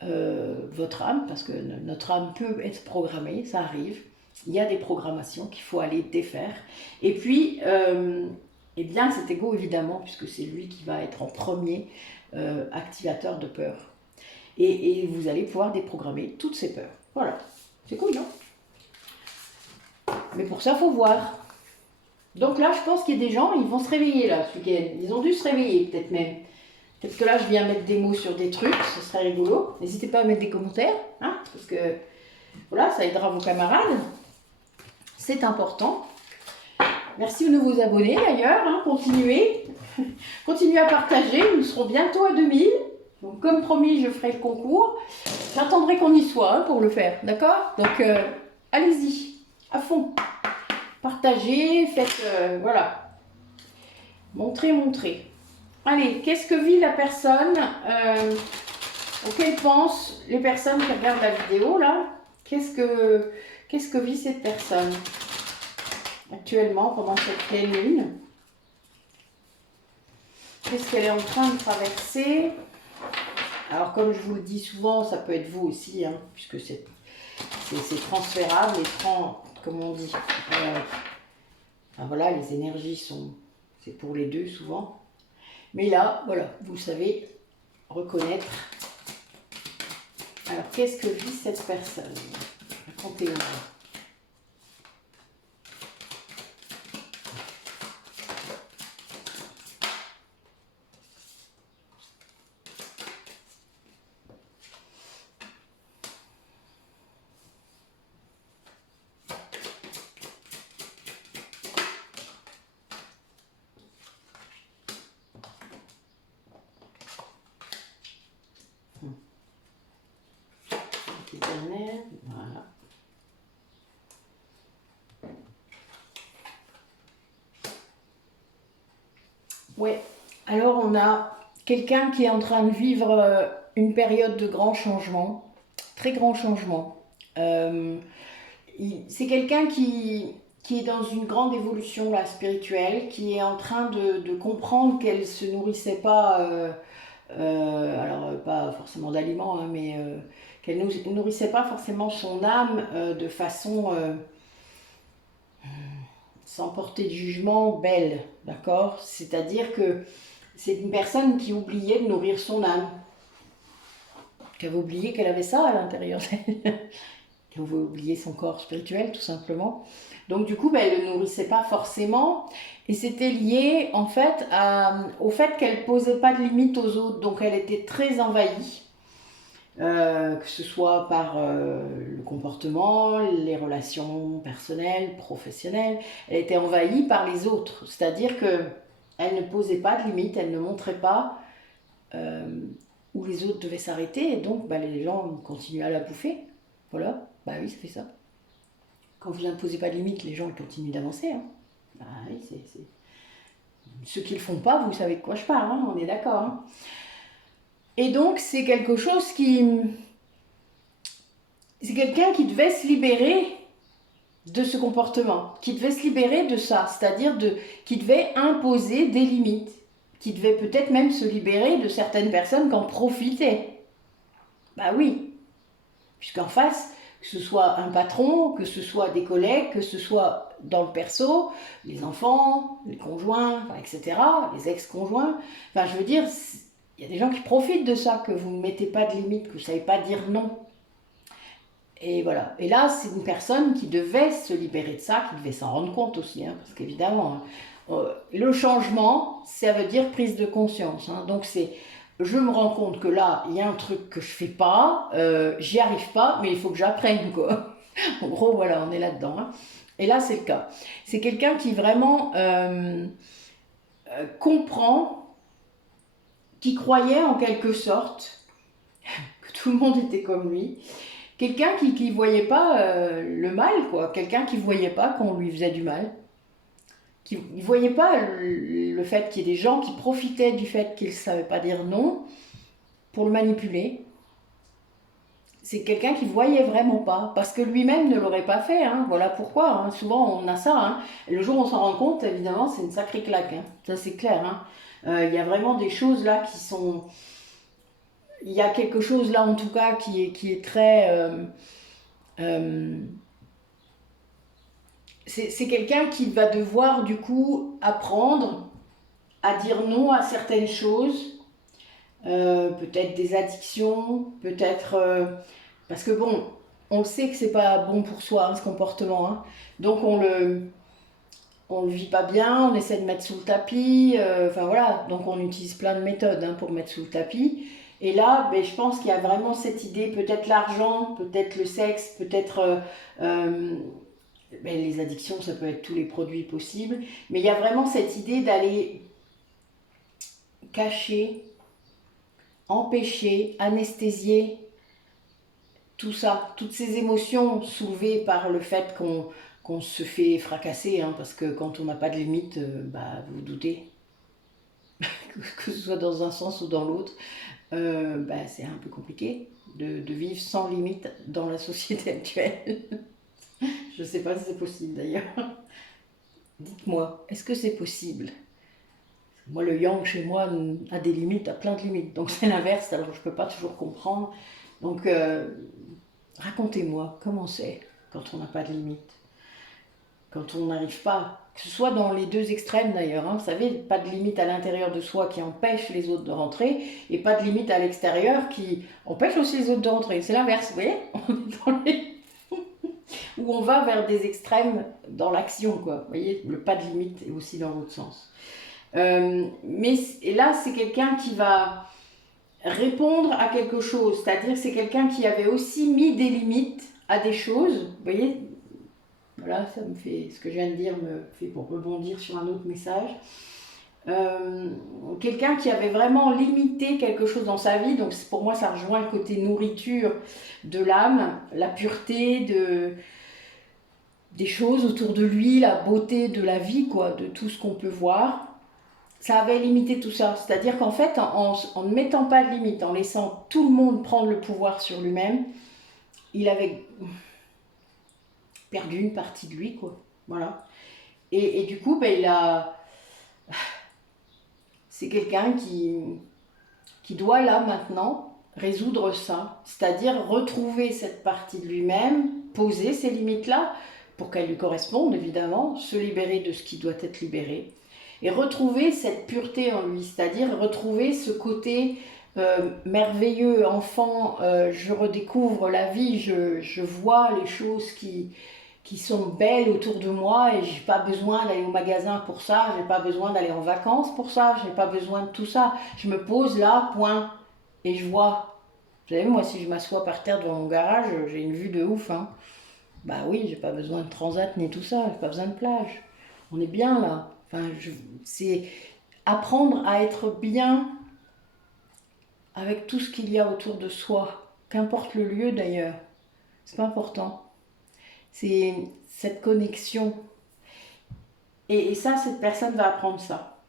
votre âme, parce que notre âme peut être programmée, ça arrive. Il y a des programmations qu'il faut aller défaire. Et puis, eh bien cet ego, évidemment, puisque c'est lui qui va être en premier activateur de peur. Et vous allez pouvoir déprogrammer toutes ces peurs. Voilà, c'est cool, non? Mais pour ça, il faut voir. Donc là, je pense qu'il y a des gens, ils vont se réveiller là, ce week-end. Ils ont dû se réveiller, peut-être même. Peut-être que là, je viens mettre des mots sur des trucs, ce serait rigolo. N'hésitez pas à mettre des commentaires, hein, parce que voilà, ça aidera vos camarades. C'est important. Merci aux nouveaux abonnés d'ailleurs, hein, continuez. Continuez à partager, nous serons bientôt à 2000. Donc comme promis, je ferai le concours. J'attendrai qu'on y soit hein, pour le faire, d'accord? Donc allez-y, à fond. Partagez, faites, voilà. Montrez. Allez, qu'est-ce que vit la personne auquel pensent les personnes qui regardent la vidéo là? Qu'est-ce que vit cette personne actuellement pendant cette pleine lune? Qu'est-ce qu'elle est en train de traverser? Alors comme je vous le dis souvent, ça peut être vous aussi, hein, puisque c'est transférable et comme on dit. Enfin, voilà, les énergies c'est pour les deux souvent. Mais là, voilà, vous savez reconnaître. Alors, qu'est-ce que vit cette personne? Racontez-moi. Ouais. Alors on a quelqu'un qui est en train de vivre une période de grand changement, très grand changement. Euh, c'est quelqu'un qui est dans une grande évolution là, spirituelle, qui est en train de comprendre qu'elle se nourrissait pas, alors pas forcément d'aliments, hein, mais qu'elle ne nourrissait pas forcément son âme de façon sans porter de jugement belle, d'accord. C'est-à-dire que c'est une personne qui oubliait de nourrir son âme, qui avait oublié qu'elle avait ça à l'intérieur d'elle, qui avait oublié son corps spirituel tout simplement. Donc du coup, ben, elle ne le nourrissait pas forcément, et c'était lié en fait au fait qu'elle posait pas de limites aux autres, donc elle était très envahie. Que ce soit par le comportement, les relations personnelles, professionnelles, elle était envahie par les autres. C'est-à-dire que elle ne posait pas de limites, elle ne montrait pas euh, où les autres devaient s'arrêter, et donc bah, les gens continuaient à la bouffer. Voilà, bah oui, ça fait ça. Quand vous n'imposez pas de limites, les gens continuent d'avancer. Hein. Bah oui, c'est... Ceux qui ne le font pas, vous savez de quoi je parle, hein, on est d'accord. Hein. Et donc c'est quelque chose qui... C'est quelqu'un qui devait se libérer de ce comportement, qui devait se libérer de ça, c'est-à-dire qui devait imposer des limites, qui devait peut-être même se libérer de certaines personnes qui en profitaient. Bah oui, puisqu'en face, que ce soit un patron, que ce soit des collègues, que ce soit dans le perso, les enfants, les conjoints, etc., les ex-conjoints, enfin je veux dire, il y a des gens qui profitent de ça, que vous ne mettez pas de limites, que vous ne savez pas dire non. Et voilà. Et là, c'est une personne qui devait se libérer de ça, qui devait s'en rendre compte aussi, hein, parce qu'évidemment, le changement, ça veut dire prise de conscience. Hein. Donc c'est, je me rends compte que là, il y a un truc que je fais pas, j'y arrive pas, mais il faut que j'apprenne, quoi. En gros, voilà, on est là-dedans. Hein. Et là, c'est le cas. C'est quelqu'un qui vraiment comprend, qui croyait en quelque sorte que tout le monde était comme lui. Quelqu'un qui voyait pas le mal, quoi. Quelqu'un qui voyait pas qu'on lui faisait du mal. Qui ne voyait pas le fait qu'il y ait des gens qui profitaient du fait qu'il ne savait pas dire non pour le manipuler. C'est quelqu'un qui voyait vraiment pas, parce que lui-même ne l'aurait pas fait. Hein. Voilà pourquoi. Hein. Souvent, on a ça. Hein. Et le jour où on s'en rend compte, évidemment, c'est une sacrée claque. Hein. Ça, c'est clair. Hein. Y a vraiment des choses là qui sont... Il y a quelque chose là, en tout cas, qui est très... Euh, c'est quelqu'un qui va devoir du coup apprendre à dire non à certaines choses, peut-être des addictions, peut-être parce que bon, on sait que c'est pas bon pour soi hein, ce comportement, hein. Donc on le vit pas bien, on essaie de mettre sous le tapis, enfin voilà, donc on utilise plein de méthodes hein, pour mettre sous le tapis. Et là, ben, je pense qu'il y a vraiment cette idée, peut-être l'argent, peut-être le sexe, peut-être ben, les addictions, ça peut être tous les produits possibles, mais il y a vraiment cette idée d'aller cacher, empêcher, anesthésier tout ça, toutes ces émotions soulevées par le fait qu'on se fait fracasser, hein, parce que quand on n'a pas de limite, bah, vous vous doutez, que ce soit dans un sens ou dans l'autre, bah, c'est un peu compliqué de vivre sans limite dans la société actuelle. Je ne sais pas si c'est possible d'ailleurs. Dites-moi, est-ce que c'est possible? Moi, le yang chez moi a des limites, a plein de limites. Donc c'est l'inverse, alors je ne peux pas toujours comprendre. Donc racontez-moi, comment c'est quand on n'a pas de limite? Quand on n'arrive pas, que ce soit dans les deux extrêmes d'ailleurs, hein, vous savez, pas de limite à l'intérieur de soi qui empêche les autres de rentrer, et pas de limite à l'extérieur qui empêche aussi les autres de rentrer. C'est l'inverse, vous voyez? On est dans les... Où on va vers des extrêmes dans l'action, quoi. Vous voyez, le pas de limite est aussi dans l'autre sens. Mais et là, c'est quelqu'un qui va répondre à quelque chose, c'est-à-dire que c'est quelqu'un qui avait aussi mis des limites à des choses. Vous voyez, voilà, ça me fait, ce que je viens de dire me fait pour rebondir sur un autre message. Quelqu'un qui avait vraiment limité quelque chose dans sa vie, donc pour moi ça rejoint le côté nourriture de l'âme, la pureté des choses autour de lui, la beauté de la vie, quoi, de tout ce qu'on peut voir. ça avait limité tout ça. C'est-à-dire qu'en fait, en ne mettant pas de limite, en laissant tout le monde prendre le pouvoir sur lui-même, il avait perdu une partie de lui, quoi. Voilà. Et du coup, ben, c'est quelqu'un qui doit là maintenant résoudre ça, c'est-à-dire retrouver cette partie de lui-même, poser ces limites-là pour qu'elles lui correspondent évidemment, se libérer de ce qui doit être libéré et retrouver cette pureté en lui, c'est-à-dire retrouver ce côté merveilleux, enfant, je redécouvre la vie, je vois les choses qui sont belles autour de moi et j'ai pas besoin d'aller au magasin pour ça, j'ai pas besoin d'aller en vacances pour ça, j'ai pas besoin de tout ça. Je me pose là, point, et je vois. Vous savez, moi, si je m'assois par terre devant mon garage, j'ai une vue de ouf, hein. Bah oui, j'ai pas besoin de transat ni tout ça, j'ai pas besoin de plage. On est bien là. Enfin, c'est apprendre à être bien avec tout ce qu'il y a autour de soi, qu'importe le lieu d'ailleurs. C'est pas important. C'est cette connexion. Et ça, cette personne va apprendre ça.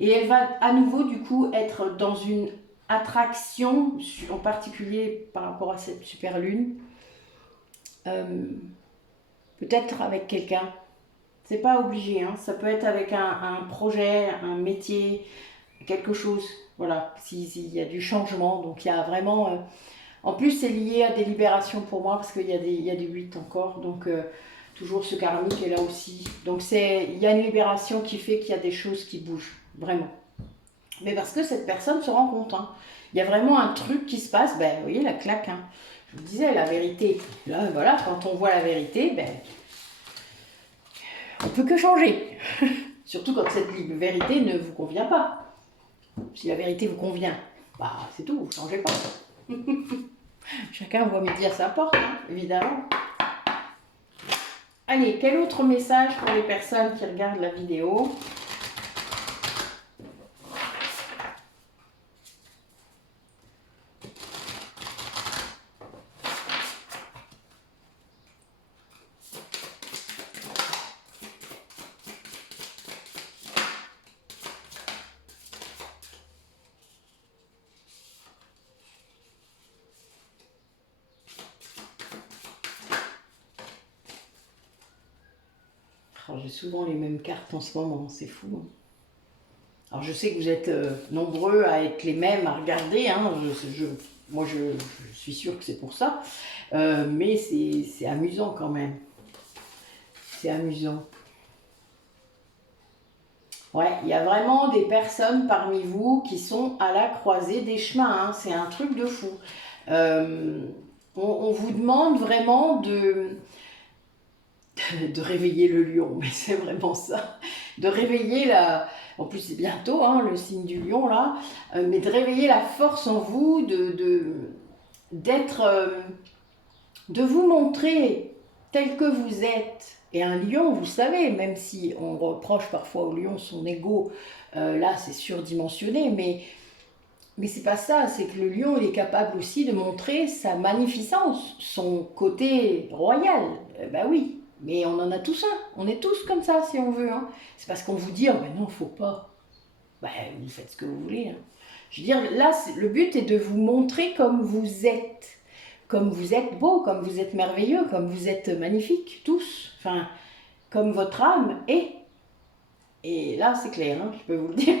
Et elle va à nouveau, du coup, être dans une attraction, en particulier par rapport à cette super lune, peut-être avec quelqu'un. C'est pas obligé, hein. Ça peut être avec un projet, un métier, quelque chose. Voilà, s'il y a du changement. Donc il y a vraiment. En plus, c'est lié à des libérations pour moi, parce qu'il y a des 8 encore. Donc toujours ce karmique est là aussi. Donc il y a une libération qui fait qu'il y a des choses qui bougent, vraiment. Mais parce que cette personne se rend compte, hein. Il y a vraiment un truc qui se passe, ben, vous voyez la claque, hein. Je vous disais, la vérité. Là, voilà, quand on voit la vérité, ben, on ne peut que changer. Surtout quand cette vérité ne vous convient pas. Si la vérité vous convient, bah, c'est tout, vous ne changez pas. Chacun voit midi à sa porte, hein, évidemment. Allez, quel autre message pour les personnes qui regardent la vidéo ? Alors, j'ai souvent les mêmes cartes en ce moment, c'est fou, hein. Alors je sais que vous êtes nombreux à être les mêmes à regarder, hein. Moi je suis sûre que c'est pour ça, mais c'est amusant quand même. C'est amusant. Ouais, il y a vraiment des personnes parmi vous qui sont à la croisée des chemins, hein. C'est un truc de fou. On vous demande vraiment de réveiller le lion, mais c'est vraiment ça. De réveiller la... En plus, c'est bientôt, hein, le signe du lion, là. Mais de réveiller la force en vous, d'être... de vous montrer tel que vous êtes. Et un lion, vous savez, même si on reproche parfois au lion son ego, là, c'est surdimensionné, mais c'est pas ça, c'est que le lion, il est capable aussi de montrer sa magnificence, son côté royal. Ben oui, mais on en a tous un, on est tous comme ça si on veut, hein. C'est parce qu'on vous dit, oh, ben non, faut pas. Ben, vous faites ce que vous voulez, hein. Je veux dire, là, le but est de vous montrer comme vous êtes. Comme vous êtes beau, comme vous êtes merveilleux, comme vous êtes magnifiques, tous. Enfin, comme votre âme est. Et là, c'est clair, hein, je peux vous le dire.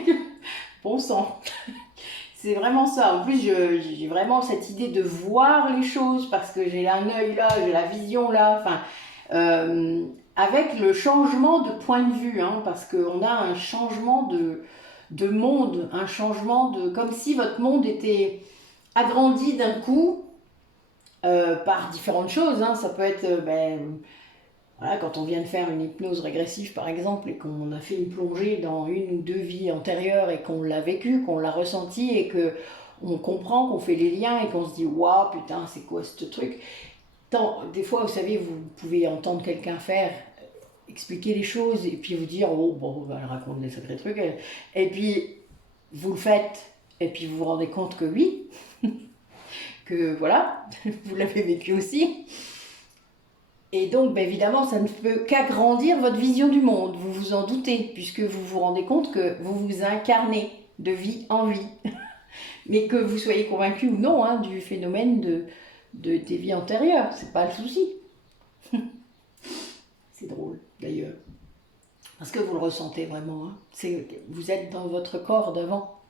Bon sang. C'est vraiment ça. En plus, j'ai vraiment cette idée de voir les choses parce que j'ai un œil là, j'ai la vision là. Enfin, avec le changement de point de vue, hein, parce qu'on a un changement de monde, un changement de... Comme si votre monde était agrandi d'un coup par différentes choses, hein. Ça peut être... voilà, quand on vient de faire une hypnose régressive par exemple et qu'on a fait une plongée dans une ou deux vies antérieures et qu'on l'a vécu, qu'on l'a ressenti et qu'on comprend, qu'on fait les liens et qu'on se dit waouh putain c'est quoi ce truc. Des fois vous savez vous pouvez entendre quelqu'un faire expliquer les choses et puis vous dire oh bon elle raconte des sacrés trucs et puis vous le faites et puis vous vous rendez compte que oui que voilà vous l'avez vécu aussi. Et donc, ben, évidemment, ça ne peut qu'agrandir votre vision du monde, vous vous en doutez, puisque vous vous rendez compte que vous vous incarnez de vie en vie. Mais que vous soyez convaincu ou non hein, du phénomène des vies antérieures, c'est pas le souci. C'est drôle, d'ailleurs. Parce que vous le ressentez vraiment. Hein. Vous êtes dans votre corps d'avant.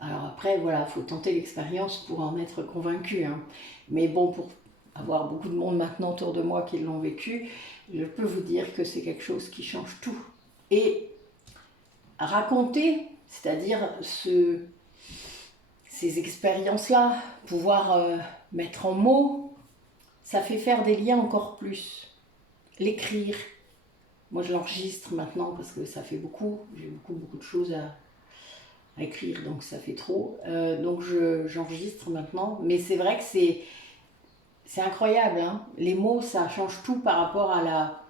Alors après, voilà, il faut tenter l'expérience pour en être convaincu. Hein. Mais bon, pour avoir beaucoup de monde maintenant autour de moi qui l'ont vécu, je peux vous dire que c'est quelque chose qui change tout. Et raconter, c'est-à-dire ces expériences-là, pouvoir mettre en mots, ça fait faire des liens encore plus. L'écrire, moi je l'enregistre maintenant parce que ça fait beaucoup, j'ai beaucoup de choses à écrire, donc ça fait trop. Donc j'enregistre maintenant, mais c'est vrai que c'est incroyable, hein. Les mots ça change tout par rapport à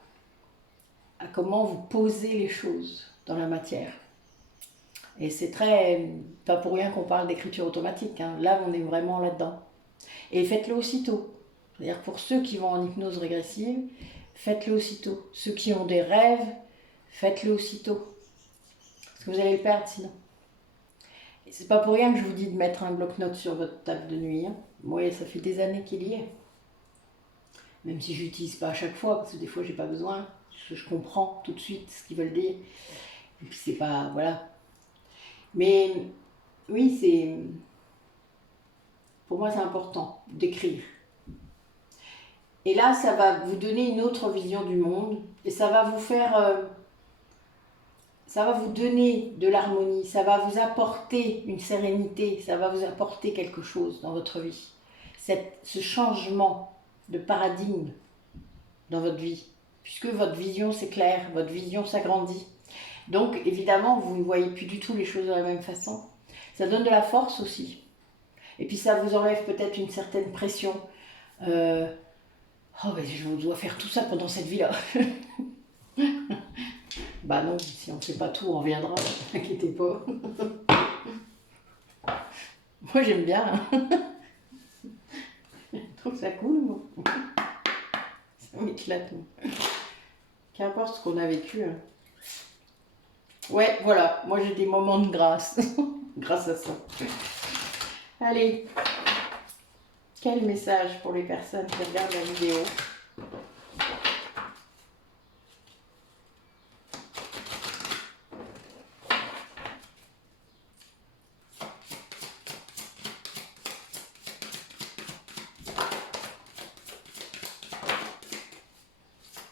comment vous posez les choses dans la matière. Et c'est pas pour rien qu'on parle d'écriture automatique, hein. Là on est vraiment là-dedans. Et faites-le aussitôt, c'est-à-dire pour ceux qui vont en hypnose régressive, faites-le aussitôt. Ceux qui ont des rêves, faites-le aussitôt. Parce que vous allez le perdre sinon. Et c'est pas pour rien que je vous dis de mettre un bloc-notes sur votre table de nuit. Hein. Moi, ça fait des années qu'il y est. Même si je l'utilise pas à chaque fois, parce que des fois j'ai pas besoin. Je comprends tout de suite ce qu'ils veulent dire. Et puis c'est pas. Voilà. Mais oui, pour moi c'est important d'écrire. Et là, ça va vous donner une autre vision du monde et ça va vous faire, ça va vous donner de l'harmonie, ça va vous apporter une sérénité, ça va vous apporter quelque chose dans votre vie. Ce changement de paradigme dans votre vie, puisque votre vision s'éclaire, votre vision s'agrandit. Donc évidemment, vous ne voyez plus du tout les choses de la même façon. Ça donne de la force aussi. Et puis ça vous enlève peut-être une certaine pression. Oh, mais je dois faire tout ça pendant cette vie-là. Bah non, si on ne fait pas tout, on reviendra, n'inquiétez pas. Moi j'aime bien. Hein. Je trouve ça cool, moi. Ça m'éclate. Qu'importe ce qu'on a vécu. Hein. Ouais, voilà, moi j'ai des moments de grâce. Grâce à ça. Allez. Quel message pour les personnes qui regardent la vidéo?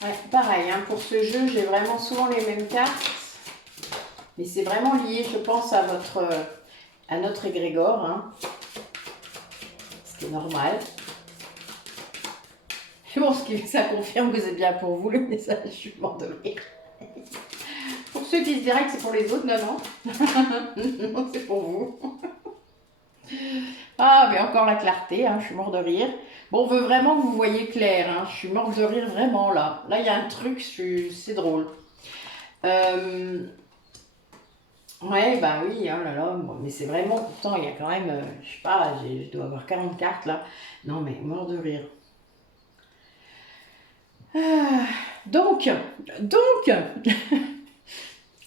Ouais, pareil, hein, pour ce jeu, j'ai vraiment souvent les mêmes cartes. Mais c'est vraiment lié, je pense, à notre égrégore. Hein. Ce qui est normal. Je pense que ça confirme que c'est bien pour vous le message. Je suis mort de rire. Pour ceux qui se diraient que c'est pour les autres, non, non. Non, c'est pour vous. Ah, mais encore la clarté, hein, je suis mort de rire. Bon, on veut vraiment que vous voyez clair. Hein, je suis mort de rire vraiment là. Là, il y a un truc, c'est drôle. Ouais, bah oui, oh là là, bon, mais c'est vraiment, pourtant, il y a quand même, je sais pas, je dois avoir 40 cartes là. Non, mais mort de rire. Ah, donc,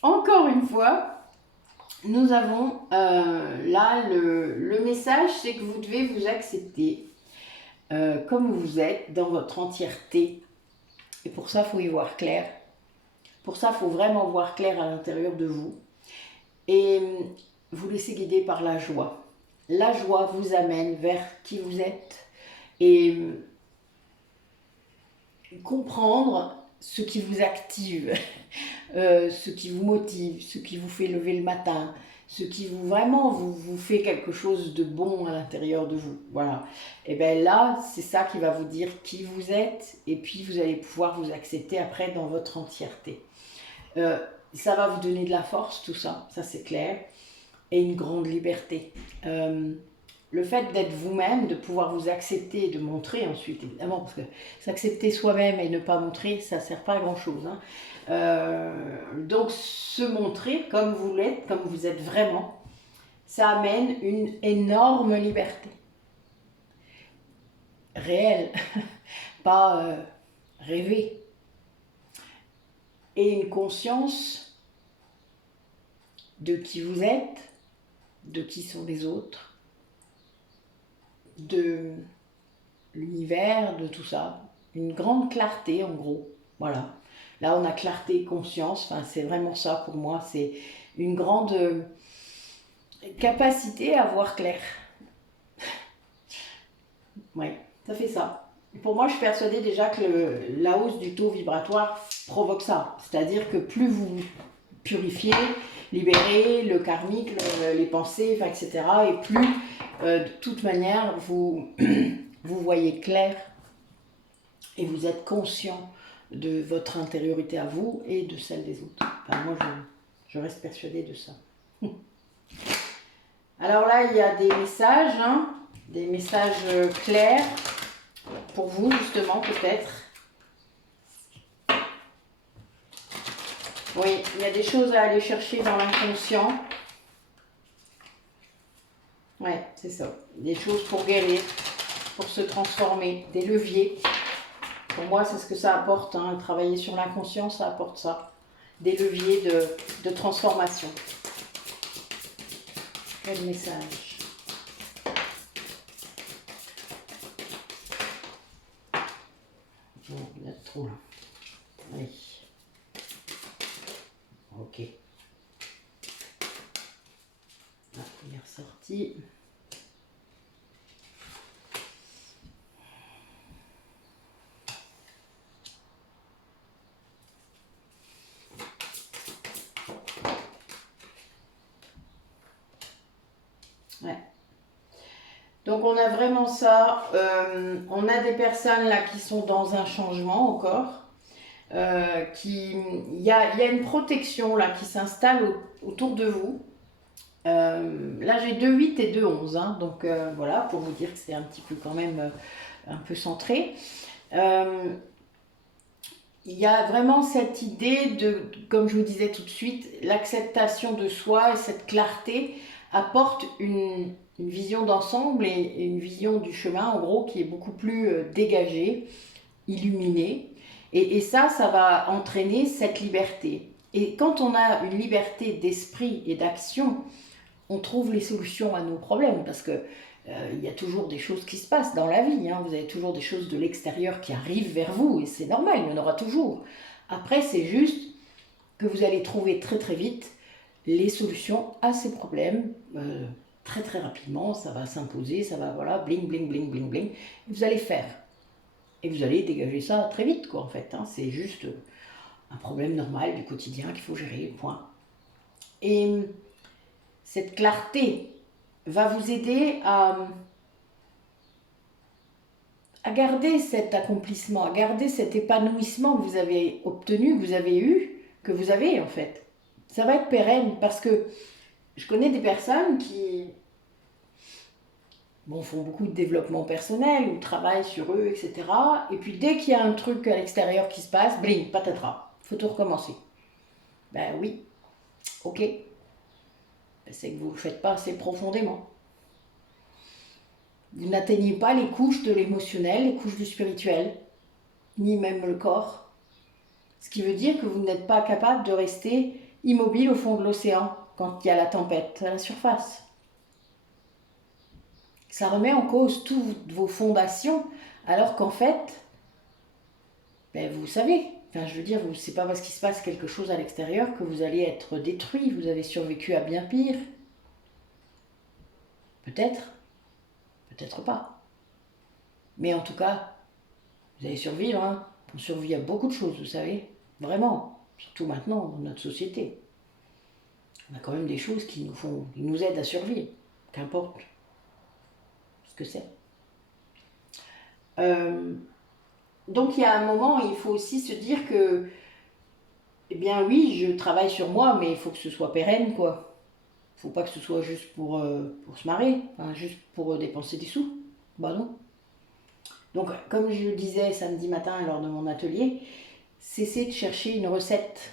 encore une fois, nous avons là le message, c'est que vous devez vous accepter comme vous êtes, dans votre entièreté. Et pour ça, il faut y voir clair. Pour ça, il faut vraiment voir clair à l'intérieur de vous. Et vous laisser guider par la joie. La joie vous amène vers qui vous êtes et comprendre ce qui vous active, ce qui vous motive, ce qui vous fait lever le matin, ce qui vous fait quelque chose de bon à l'intérieur de vous. Voilà. Et bien là, c'est ça qui va vous dire qui vous êtes et puis vous allez pouvoir vous accepter après dans votre entièreté. Ça va vous donner de la force, tout ça, ça c'est clair, et une grande liberté. Le fait d'être vous-même, de pouvoir vous accepter et de montrer ensuite, évidemment, parce que s'accepter soi-même et ne pas montrer, ça ne sert pas à grand-chose. Hein. Donc se montrer comme vous l'êtes, comme vous êtes vraiment, ça amène une énorme liberté. Réelle, pas rêver. Et une conscience de qui vous êtes, de qui sont les autres, de l'univers, de tout ça. Une grande clarté en gros, voilà. Là on a clarté, conscience, enfin, c'est vraiment ça pour moi, c'est une grande capacité à voir clair. Oui, ça fait ça. Pour moi, je suis persuadée déjà que la hausse du taux vibratoire provoque ça. C'est-à-dire que plus vous purifiez, libérez le karmique, les pensées, enfin, etc. Et plus, de toute manière, vous, vous voyez clair et vous êtes conscient de votre intériorité à vous et de celle des autres. Enfin, moi, je reste persuadée de ça. Alors là, il y a des messages, hein, des messages clairs pour vous, justement, peut-être. Oui, il y a des choses à aller chercher dans l'inconscient. Ouais, c'est ça. Des choses pour guérir, pour se transformer, des leviers. Pour moi, c'est ce que ça apporte, hein. Travailler sur l'inconscient, ça apporte ça. Des leviers de transformation. Quel message? Bon, il y a trop là. Allez. Ok. Ah, il est ressorti. Ouais. Donc on a vraiment ça. On a des personnes là qui sont dans un changement encore. Il y a une protection là qui s'installe autour de vous. Là j'ai 2,8 et 2,11, hein, donc voilà, pour vous dire que c'est un petit peu quand même un peu centré. Il y a vraiment cette idée de, comme je vous disais tout de suite, l'acceptation de soi et cette clarté apporte une vision d'ensemble et une vision du chemin, en gros, qui est beaucoup plus dégagée, illuminée. Et ça va entraîner cette liberté. Et quand on a une liberté d'esprit et d'action, on trouve les solutions à nos problèmes, parce que il y a toujours des choses qui se passent dans la vie, hein. Vous avez toujours des choses de l'extérieur qui arrivent vers vous, et c'est normal, il y en aura toujours. Après, c'est juste que vous allez trouver très très vite les solutions à ces problèmes, très très rapidement, ça va s'imposer, ça va, voilà, bling, bling, bling, bling, bling, et vous allez faire. Et vous allez dégager ça très vite, quoi, en fait, hein. C'est juste un problème normal du quotidien qu'il faut gérer, point. Et cette clarté va vous aider à garder cet accomplissement, à garder cet épanouissement que vous avez obtenu, que vous avez eu, que vous avez en fait. Ça va être pérenne parce que je connais des personnes qui font beaucoup de développement personnel ou travaillent sur eux, etc. Et puis dès qu'il y a un truc à l'extérieur qui se passe, bling, patatras, faut tout recommencer. Ben oui, ok. C'est que vous ne le faites pas assez profondément. Vous n'atteignez pas les couches de l'émotionnel, les couches du spirituel, ni même le corps. Ce qui veut dire que vous n'êtes pas capable de rester immobile au fond de l'océan quand il y a la tempête à la surface. Ça remet en cause toutes vos fondations, alors qu'en fait, vous savez, je veux dire, c'est pas parce qu'il se passe quelque chose à l'extérieur que vous allez être détruit, vous avez survécu à bien pire. Peut-être, peut-être pas. Mais en tout cas, vous allez survivre, hein. On survit à beaucoup de choses, vous savez, vraiment, surtout maintenant dans notre société. On a quand même des choses qui nous aident à survivre, qu'importe ce que c'est. Donc il y a un moment, il faut aussi se dire que, eh bien oui, je travaille sur moi, mais il faut que ce soit pérenne, quoi. Il ne faut pas que ce soit juste pour se marrer, juste pour dépenser des sous. Bah non. Donc, comme je le disais samedi matin lors de mon atelier, cessez de chercher une recette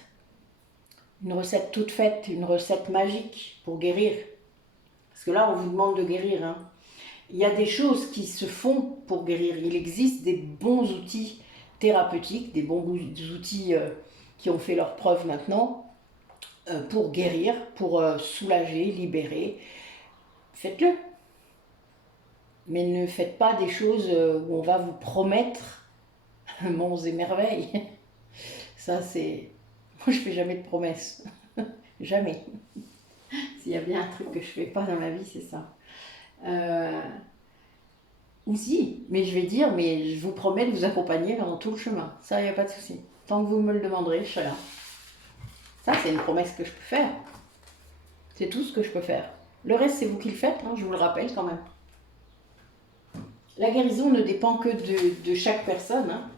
toute faite, une recette magique pour guérir. Parce que là, on vous demande de guérir, hein. Il y a des choses qui se font pour guérir. Il existe des bons outils thérapeutiques, des bons outils qui ont fait leurs preuves maintenant, pour guérir, pour soulager, libérer. Faites-le. Mais ne faites pas des choses où on va vous promettre monts et merveilles. Ça, c'est... Moi, je fais jamais de promesses. Jamais. S'il y a bien un truc que je fais pas dans ma vie, c'est ça. Ou si, mais je vais dire, mais je vous promets de vous accompagner pendant tout le chemin. Ça, il n'y a pas de souci. Tant que vous me le demanderez, je serai là. Ça, c'est une promesse que je peux faire. C'est tout ce que je peux faire. Le reste, c'est vous qui le faites, hein, je vous le rappelle quand même. La guérison ne dépend que de chaque personne. Hein.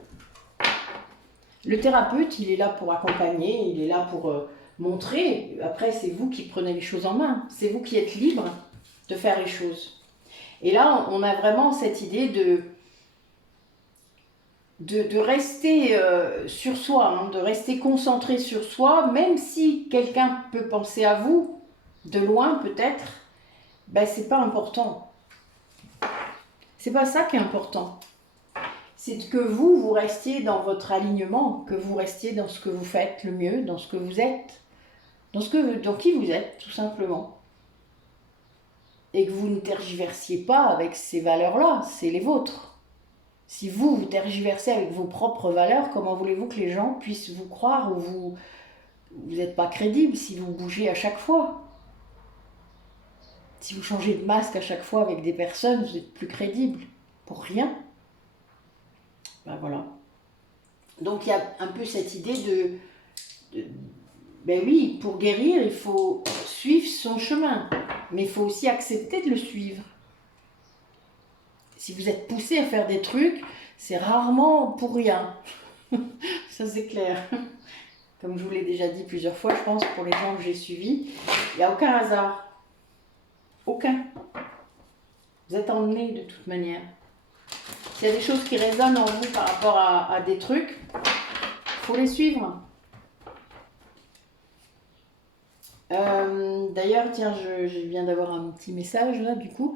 Le thérapeute, il est là pour accompagner, il est là pour montrer. Après, c'est vous qui prenez les choses en main. C'est vous qui êtes libre de faire les choses. Et là, on a vraiment cette idée de rester sur soi, hein, de rester concentré sur soi, même si quelqu'un peut penser à vous, de loin peut-être, ben c'est pas important. C'est pas ça qui est important. C'est que vous restiez dans votre alignement, que vous restiez dans ce que vous faites le mieux, dans ce que vous êtes, dans qui vous êtes, tout simplement. Et que vous ne tergiversiez pas avec ces valeurs-là, c'est les vôtres. Si vous tergiversez avec vos propres valeurs, comment voulez-vous que les gens puissent vous croire ou vous n'êtes pas crédible si vous bougez à chaque fois? Si vous changez de masque à chaque fois avec des personnes, vous n'êtes plus crédible. Pour rien. Ben voilà. Donc il y a un peu cette idée ben oui, pour guérir, il faut suivre son chemin. Mais il faut aussi accepter de le suivre. Si vous êtes poussé à faire des trucs, c'est rarement pour rien. Ça c'est clair. Comme je vous l'ai déjà dit plusieurs fois, je pense, pour les gens que j'ai suivis, il n'y a aucun hasard. Aucun. Vous êtes emmenés de toute manière. S'il y a des choses qui résonnent en vous par rapport à des trucs, il faut les suivre. D'ailleurs, tiens, je viens d'avoir un petit message là, du coup.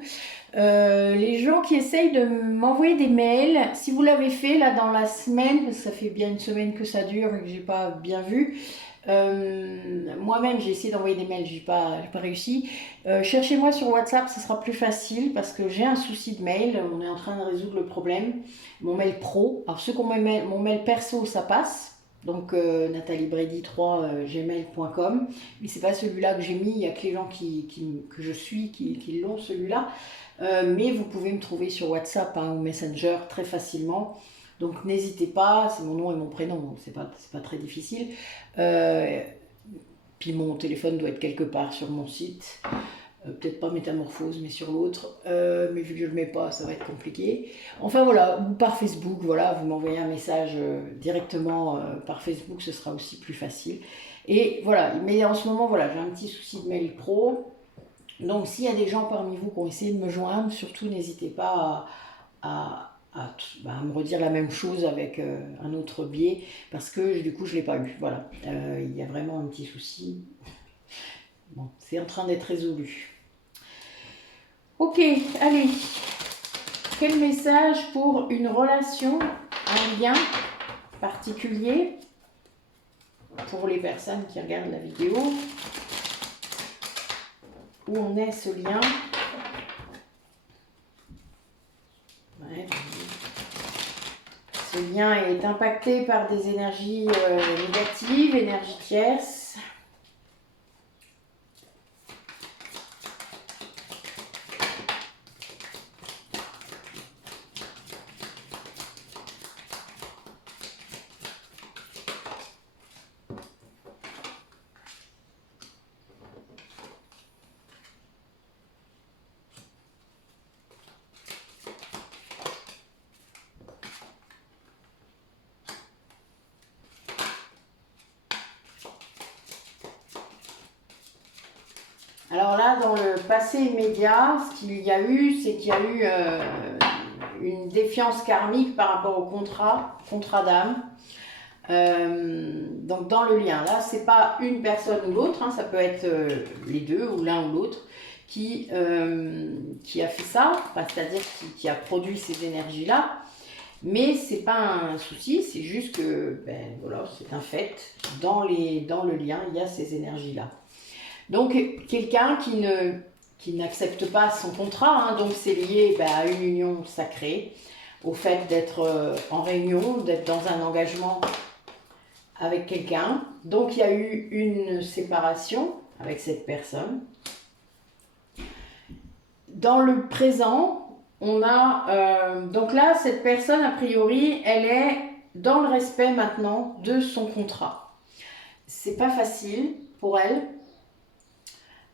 Les gens qui essayent de m'envoyer des mails, si vous l'avez fait là dans la semaine, parce que ça fait bien une semaine que ça dure et que j'ai pas bien vu. Moi-même, j'ai essayé d'envoyer des mails, j'ai pas réussi. Cherchez-moi sur WhatsApp, ce sera plus facile parce que j'ai un souci de mail. On est en train de résoudre le problème. Mon mail pro, alors ceux qui ont mon mail perso, ça passe. Donc nataliebrady3gmail.com, mais c'est pas celui-là que j'ai mis, il y a que les gens que je suis qui l'ont celui-là, mais vous pouvez me trouver sur WhatsApp ou Messenger très facilement, donc n'hésitez pas, c'est mon nom et mon prénom, donc c'est pas très difficile, puis mon téléphone doit être quelque part sur mon site, peut-être pas Métamorphose mais sur l'autre, mais vu que je le mets pas ça va être compliqué. Enfin voilà, ou par Facebook, voilà, vous m'envoyez un message directement par Facebook, ce sera aussi plus facile. Et voilà, mais en ce moment voilà, j'ai un petit souci de mail pro, donc s'il y a des gens parmi vous qui ont essayé de me joindre, surtout n'hésitez pas à me redire la même chose avec un autre biais, parce que du coup je l'ai pas eu, voilà, il y a vraiment un petit souci. Bon, c'est en train d'être résolu. Ok, allez. Quel message pour une relation, un lien particulier pour les personnes qui regardent la vidéo? Où en est ce lien? Ouais. Ce lien est impacté par des énergies négatives, énergies tierces. Alors là, dans le passé immédiat, ce qu'il y a eu, c'est qu'il y a eu une défiance karmique par rapport au contrat d'âme. Donc dans le lien, là, c'est pas une personne ou l'autre, hein, ça peut être les deux ou l'un ou l'autre qui a fait ça, c'est-à-dire qui a produit ces énergies-là. Mais c'est pas un souci, c'est juste que, ben voilà, c'est un fait. Dans le lien, il y a ces énergies-là. Donc, quelqu'un qui n'accepte pas son contrat, hein, donc c'est lié ben, à une union sacrée, au fait d'être en réunion, d'être dans un engagement avec quelqu'un. Donc, il y a eu une séparation avec cette personne. Dans le présent, on a... donc là, cette personne, a priori, elle est dans le respect maintenant de son contrat. C'est pas facile pour elle,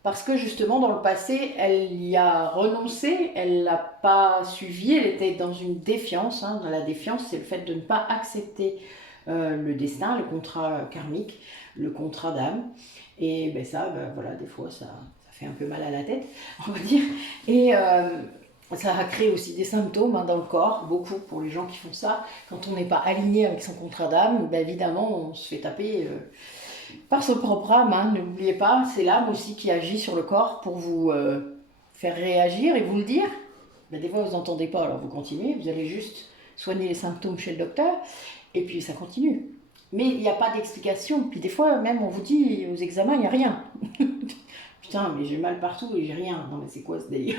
parce que justement, dans le passé, elle y a renoncé, elle l'a pas suivi, elle était dans une défiance. Hein. Dans la défiance, c'est le fait de ne pas accepter le destin, le contrat karmique, le contrat d'âme. Et ben ça, ben voilà, des fois, ça fait un peu mal à la tête, on va dire. Et ça a créé aussi des symptômes hein, dans le corps, beaucoup pour les gens qui font ça. Quand on n'est pas aligné avec son contrat d'âme, ben évidemment, on se fait taper par son propre âme. Hein. N'oubliez pas, c'est l'âme aussi qui agit sur le corps pour vous faire réagir et vous le dire. Ben, des fois, vous n'entendez pas, alors vous continuez, vous allez juste soigner les symptômes chez le docteur, et puis ça continue. Mais il n'y a pas d'explication. Puis des fois, même, on vous dit aux examens, il n'y a rien. Putain, mais j'ai mal partout et j'ai rien. Non, mais c'est quoi ce délire?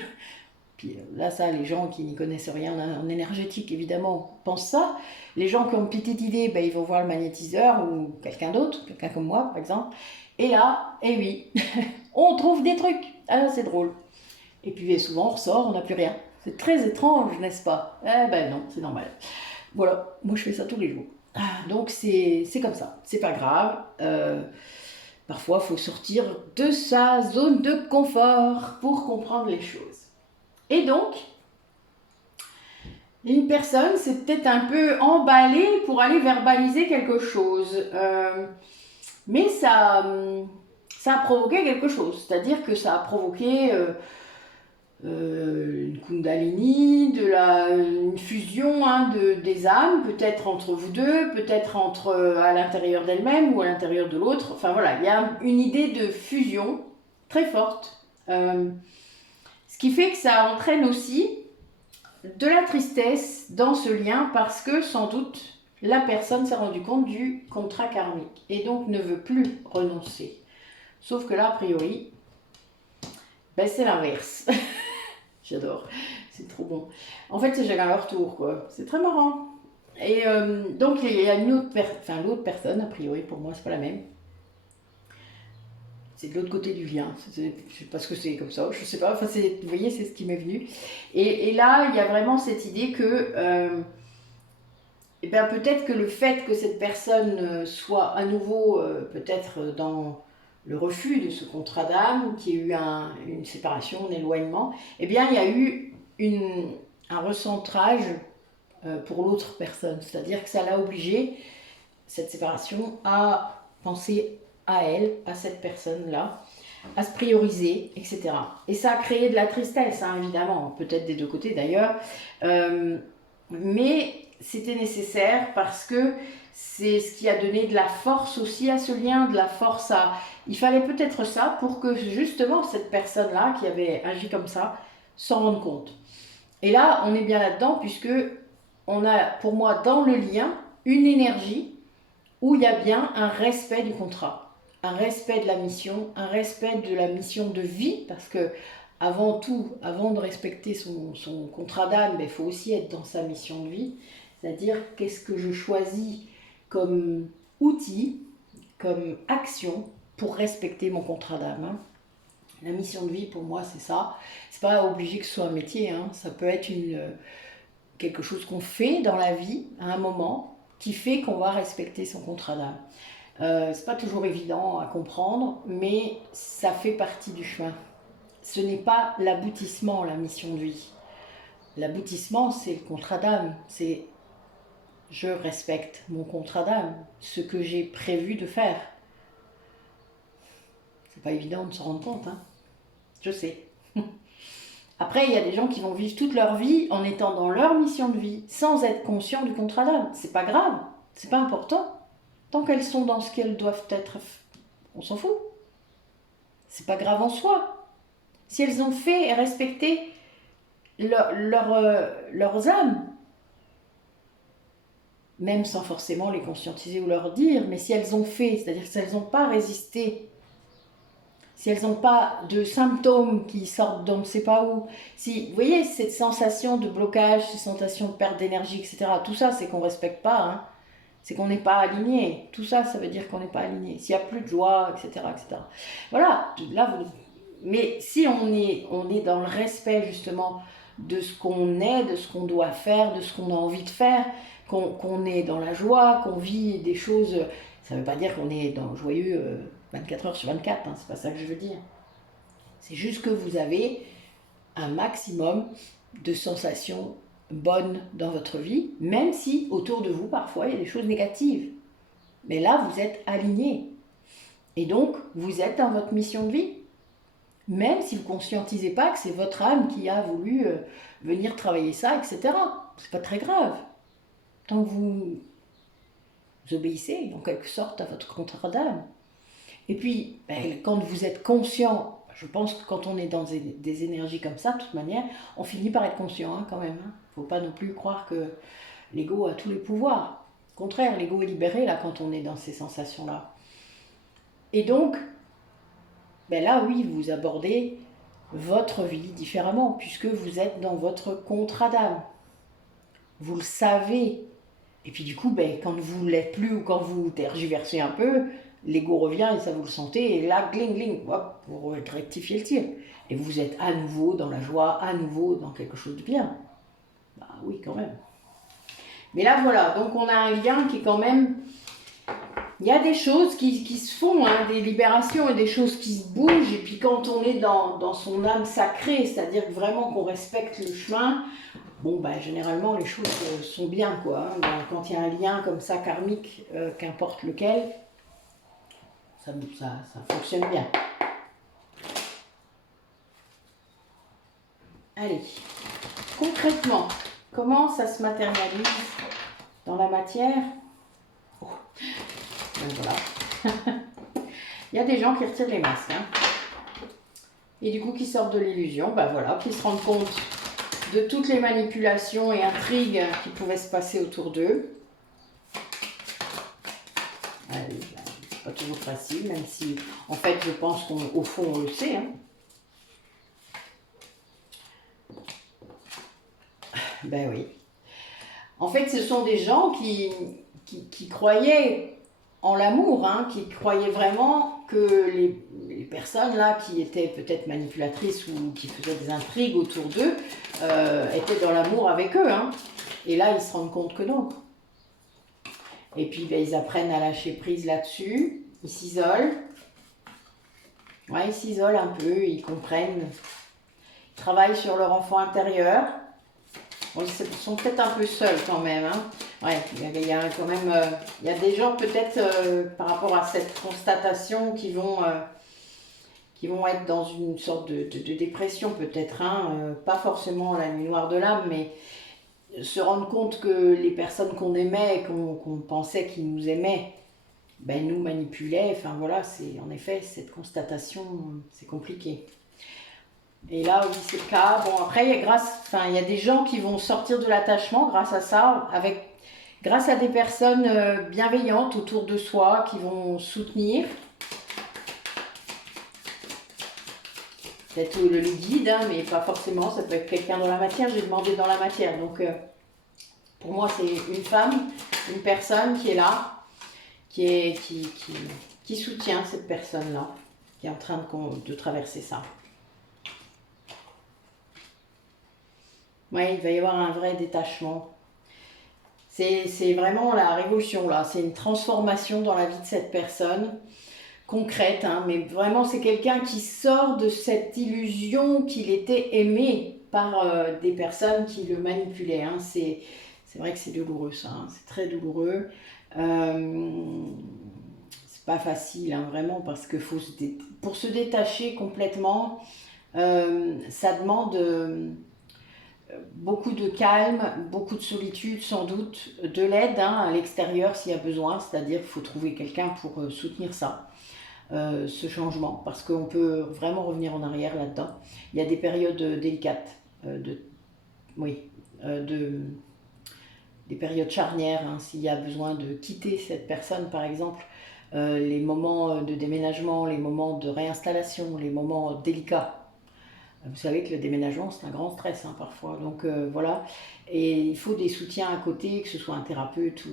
Puis là, ça, les gens qui n'y connaissent rien en énergétique, évidemment, pensent ça. Les gens qui ont une petite idée, ben, ils vont voir le magnétiseur ou quelqu'un d'autre, quelqu'un comme moi, par exemple. Et là, eh oui, on trouve des trucs. Ah, c'est drôle. Et puis souvent, on ressort, on n'a plus rien. C'est très étrange, n'est-ce pas? Eh ben non, c'est normal. Voilà, moi je fais ça tous les jours. Donc c'est comme ça, c'est pas grave. Parfois, il faut sortir de sa zone de confort pour comprendre les choses. Et donc, une personne s'est peut-être un peu emballée pour aller verbaliser quelque chose. Mais ça a provoqué quelque chose. C'est-à-dire que ça a provoqué une kundalini, une fusion hein, des âmes, peut-être entre vous deux, peut-être à l'intérieur d'elle-même ou à l'intérieur de l'autre. Enfin voilà, il y a une idée de fusion très forte. Ce qui fait que ça entraîne aussi de la tristesse dans ce lien parce que sans doute la personne s'est rendue compte du contrat karmique et donc ne veut plus renoncer. Sauf que là, a priori, ben c'est l'inverse. J'adore, c'est trop bon. En fait, c'est chacun leur tour, quoi. C'est très marrant. Et donc, il y a une autre l'autre personne, a priori, pour moi, c'est pas la même. C'est de l'autre côté du lien. Je sais pas ce que c'est comme ça, je sais pas. Enfin, vous voyez, c'est ce qui m'est venu. Et là, il y a vraiment cette idée que eh ben, peut-être que le fait que cette personne soit à nouveau peut-être dans le refus de ce contrat d'âme, qu'il y ait eu une séparation, un éloignement, eh bien il y a eu un recentrage pour l'autre personne. C'est-à-dire que ça l'a obligé, cette séparation, à penser à elle, à cette personne-là, à se prioriser, etc. Et ça a créé de la tristesse, hein, évidemment, peut-être des deux côtés d'ailleurs. Mais c'était nécessaire parce que c'est ce qui a donné de la force aussi à ce lien, de la force à... Il fallait peut-être ça pour que justement cette personne-là qui avait agi comme ça s'en rende compte. Et là, on est bien là-dedans puisque on a, pour moi, dans le lien, une énergie où il y a bien un respect du contrat, un respect de la mission, un respect de la mission de vie, parce que avant tout, avant de respecter son contrat d'âme, il faut aussi être dans sa mission de vie, c'est-à-dire qu'est-ce que je choisis comme outil, comme action pour respecter mon contrat d'âme. Hein. La mission de vie, pour moi, c'est ça. C'est pas obligé que ce soit un métier, hein. Ça peut être quelque chose qu'on fait dans la vie à un moment qui fait qu'on va respecter son contrat d'âme. C'est pas toujours évident à comprendre, mais ça fait partie du chemin. Ce n'est pas l'aboutissement, la mission de vie. L'aboutissement, c'est le contrat d'âme. C'est je respecte mon contrat d'âme, ce que j'ai prévu de faire. C'est pas évident de se rendre compte, hein. Je sais. Après, il y a des gens qui vont vivre toute leur vie en étant dans leur mission de vie, sans être conscients du contrat d'âme. C'est pas grave, c'est pas important. Tant qu'elles sont dans ce qu'elles doivent être, on s'en fout. C'est pas grave en soi. Si elles ont fait et respecté leurs âmes, même sans forcément les conscientiser ou leur dire, mais si elles ont fait, c'est-à-dire si elles n'ont pas résisté, si elles n'ont pas de symptômes qui sortent d'on ne sait pas où, si, vous voyez, cette sensation de blocage, cette sensation de perte d'énergie, etc., tout ça, c'est qu'on ne respecte pas, hein. C'est qu'on n'est pas aligné. Tout ça, ça veut dire qu'on n'est pas aligné. S'il n'y a plus de joie, etc., etc. Voilà, là, mais si on est dans le respect, justement, de ce qu'on est, de ce qu'on doit faire, de ce qu'on a envie de faire, qu'on est dans la joie, qu'on vit des choses, ça ne veut pas dire qu'on est dans joyeux 24 heures sur 24, hein, c'est pas ça que je veux dire. C'est juste que vous avez un maximum de sensations bonnes dans votre vie, même si autour de vous, parfois, il y a des choses négatives. Mais là, vous êtes aligné. Et donc, vous êtes dans votre mission de vie. Même si vous ne conscientisez pas que c'est votre âme qui a voulu venir travailler ça, etc. C'est pas très grave. Tant que vous obéissez, en quelque sorte, à votre contrat d'âme. Et puis, quand vous êtes conscient, je pense que quand on est dans des énergies comme ça, de toute manière, on finit par être conscient, hein, quand même. Il ne faut pas non plus croire que l'ego a tous les pouvoirs. Au contraire, l'ego est libéré, là, quand on est dans ces sensations-là. Et donc, là, oui, vous abordez votre vie différemment, puisque vous êtes dans votre contrat d'âme. Vous le savez. Et puis du coup, quand vous ne l'êtes plus ou quand vous tergiversez un peu, l'ego revient et ça vous le sentez, et là, gling, gling, hop, vous rectifiez le tir. Et vous êtes à nouveau dans la joie, à nouveau dans quelque chose de bien. Bah oui, quand même. Mais là, voilà, donc on a un lien qui est quand même... Il y a des choses qui se font, hein, des libérations et des choses qui se bougent, et puis quand on est dans son âme sacrée, c'est-à-dire vraiment qu'on respecte le chemin, bon, généralement les choses sont bien, quoi. Hein. Quand il y a un lien comme ça, karmique, qu'importe lequel, ça fonctionne bien. Allez, concrètement, comment ça se matérialise dans la matière? Voilà. Il y a des gens qui retirent les masques, hein. Et du coup qui sortent de l'illusion, voilà, qui se rendent compte de toutes les manipulations et intrigues qui pouvaient se passer autour d'eux. C'est pas toujours facile, même si en fait je pense qu'au fond on le sait, hein. Oui. En fait, ce sont des gens qui croyaient en l'amour, hein, qui croyaient vraiment que les personnes là qui étaient peut-être manipulatrices ou qui faisaient des intrigues autour d'eux étaient dans l'amour avec eux, hein. Et là, ils se rendent compte que non. Et puis, ils apprennent à lâcher prise là-dessus. Ils s'isolent. Ouais, ils s'isolent un peu, ils comprennent. Ils travaillent sur leur enfant intérieur. Bon, ils sont peut-être un peu seuls quand même, hein. Ouais, il y a quand même, il y a des gens peut-être par rapport à cette constatation qui vont être dans une sorte de dépression peut-être, hein, pas forcément la nuit noire de l'âme, mais se rendre compte que les personnes qu'on aimait, qu'on pensait qu'ils nous aimaient, nous manipulaient. Enfin voilà, c'est en effet cette constatation, c'est compliqué. Et là, oui, c'est le cas. Bon, après, il y a des gens qui vont sortir de l'attachement grâce à ça, grâce à des personnes bienveillantes autour de soi qui vont soutenir. Peut-être le guide, hein, mais pas forcément, ça peut être quelqu'un dans la matière. J'ai demandé dans la matière. Donc, pour moi, c'est une femme, une personne qui est là, qui soutient cette personne-là, qui est en train de traverser ça. Oui, il va y avoir un vrai détachement. C'est vraiment la révolution, là. C'est une transformation dans la vie de cette personne, concrète, hein, mais vraiment, c'est quelqu'un qui sort de cette illusion qu'il était aimé par des personnes qui le manipulaient, hein. C'est vrai que c'est douloureux, ça, hein. C'est très douloureux. C'est pas facile, hein, vraiment, parce que pour se détacher complètement, ça demande... beaucoup de calme, beaucoup de solitude sans doute, de l'aide, hein, à l'extérieur s'il y a besoin, c'est-à-dire qu'il faut trouver quelqu'un pour soutenir ça, ce changement, parce qu'on peut vraiment revenir en arrière là-dedans. Il y a des périodes délicates, des périodes charnières, hein, s'il y a besoin de quitter cette personne par exemple, les moments de déménagement, les moments de réinstallation, les moments délicats. Vous savez que le déménagement, c'est un grand stress hein, parfois. Donc voilà. Et il faut des soutiens à côté, que ce soit un thérapeute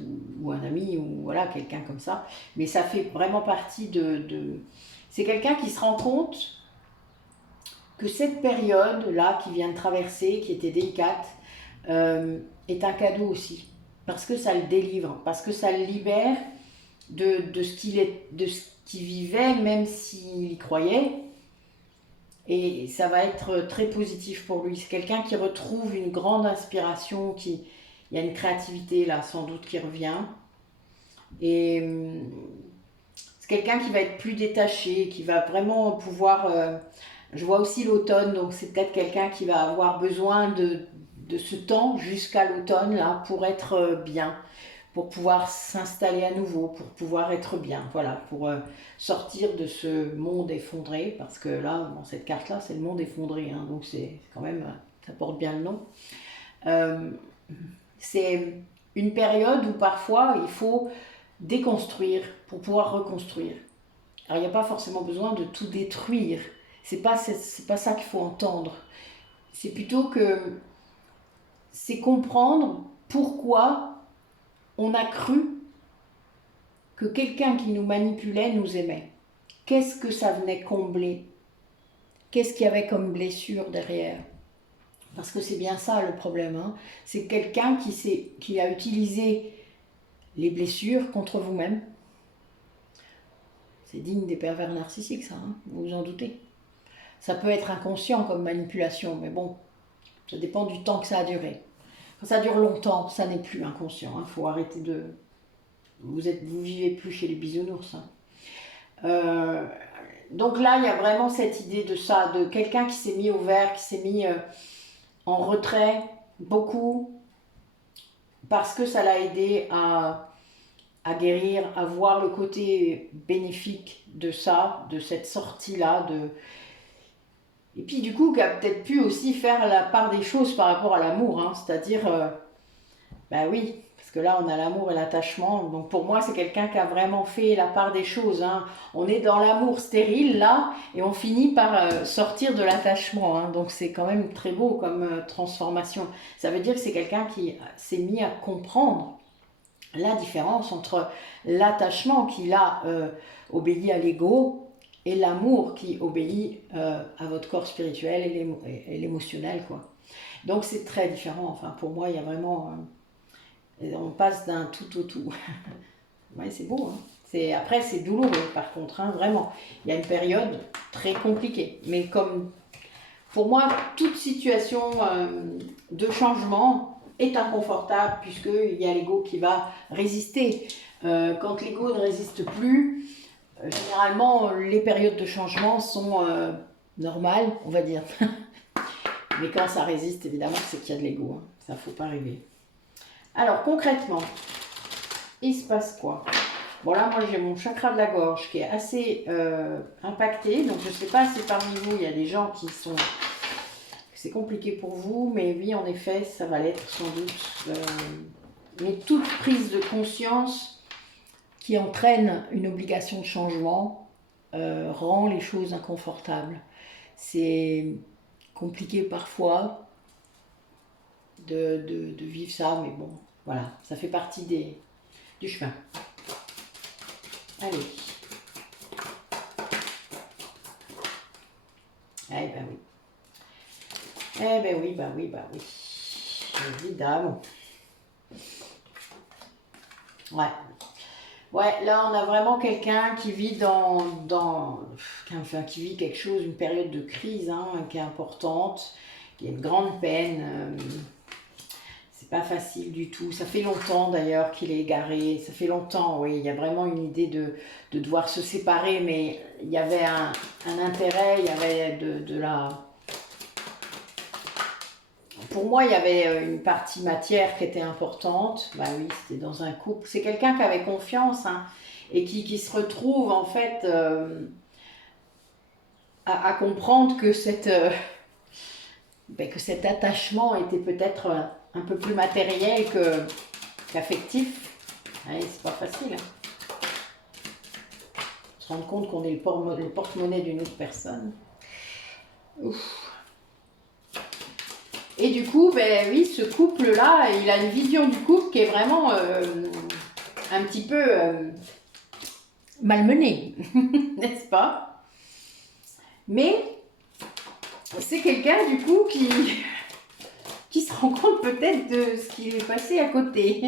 ou un ami ou voilà, quelqu'un comme ça. Mais ça fait vraiment partie de... C'est quelqu'un qui se rend compte que cette période-là qui vient de traverser, qui était délicate, est un cadeau aussi. Parce que ça le délivre, parce que ça le libère de ce qu'il vivait, même s'il y croyait. Et ça va être très positif pour lui. C'est quelqu'un qui retrouve une grande inspiration, il y a une créativité là, sans doute, qui revient. Et c'est quelqu'un qui va être plus détaché, qui va vraiment pouvoir... je vois aussi l'automne, donc c'est peut-être quelqu'un qui va avoir besoin de ce temps jusqu'à l'automne là pour être bien, pour pouvoir s'installer à nouveau, pour pouvoir être bien, voilà, pour sortir de ce monde effondré, parce que là, dans cette carte-là, c'est le monde effondré, hein, donc c'est quand même, ça porte bien le nom. C'est une période où parfois il faut déconstruire pour pouvoir reconstruire. Alors il n'y a pas forcément besoin de tout détruire, c'est pas ça qu'il faut entendre. C'est plutôt que c'est comprendre pourquoi on a cru que quelqu'un qui nous manipulait nous aimait. Qu'est-ce que ça venait combler? Qu'est-ce qu'il y avait comme blessure derrière? Parce que c'est bien ça le problème. Hein. C'est quelqu'un qui a utilisé les blessures contre vous-même. C'est digne des pervers narcissiques, ça, hein, vous vous en doutez. Ça peut être inconscient comme manipulation, mais bon, ça dépend du temps que ça a duré. Quand ça dure longtemps, ça n'est plus inconscient. Il faut arrêter de... Vous vivez plus chez les bisounours. Hein. Donc là, il y a vraiment cette idée de ça, de quelqu'un qui s'est mis au vert, qui s'est mis en retrait, beaucoup, parce que ça l'a aidé à guérir, à voir le côté bénéfique de ça, de cette sortie-là. Et puis du coup, qui a peut-être pu aussi faire la part des choses par rapport à l'amour, hein, c'est-à-dire, ben oui, parce que là on a l'amour et l'attachement, donc pour moi c'est quelqu'un qui a vraiment fait la part des choses, hein. On est dans l'amour stérile là, et on finit par sortir de l'attachement, hein. Donc c'est quand même très beau comme transformation. Ça veut dire que c'est quelqu'un qui s'est mis à comprendre la différence entre l'attachement qui là obéit à l'ego, et l'amour qui obéit à votre corps spirituel et l'émotionnel, quoi. Donc c'est très différent. Enfin, pour moi, il y a vraiment... on passe d'un tout au tout. Ouais, c'est beau. Hein. Après, c'est douloureux, par contre, hein, vraiment. Il y a une période très compliquée. Mais comme... Pour moi, toute situation de changement est inconfortable, puisqu'il y a l'ego qui va résister. Quand l'ego ne résiste plus... généralement, les périodes de changement sont normales, on va dire. Mais quand ça résiste, évidemment, c'est qu'il y a de l'ego. Hein. Ça ne faut pas rêver. Alors, concrètement, il se passe quoi? Bon, là, moi, j'ai mon chakra de la gorge qui est assez impacté. Donc, je ne sais pas si parmi vous, il y a des gens qui sont... C'est compliqué pour vous, mais oui, en effet, ça va l'être sans doute. Mais toute prise de conscience qui entraîne une obligation de changement rend les choses inconfortables. C'est compliqué parfois de vivre ça, mais bon, voilà, ça fait partie du chemin. Allez. Eh ben oui. Eh ben oui, bah oui, bah oui. Évidemment. Ouais. Ouais, là on a vraiment quelqu'un qui vit qui vit quelque chose, une période de crise hein, qui est importante, qui a une grande peine. C'est pas facile du tout. Ça fait longtemps d'ailleurs qu'il est égaré. Ça fait longtemps, oui. Il y a vraiment une idée de devoir se séparer, mais il y avait un intérêt, il y avait de la... Pour moi, il y avait une partie matière qui était importante. Bah oui, c'était dans un couple. C'est quelqu'un qui avait confiance hein, et qui se retrouve en fait à comprendre que cet attachement était peut-être un peu plus matériel affectif, ouais, c'est pas facile. Hein. Se rendre compte qu'on est le porte-monnaie d'une autre personne. Ouf. Et du coup, ben oui, ce couple-là, il a une vision du couple qui est vraiment un petit peu malmenée, n'est-ce pas? Mais c'est quelqu'un du coup qui se rend compte peut-être de ce qu'il est passé à côté.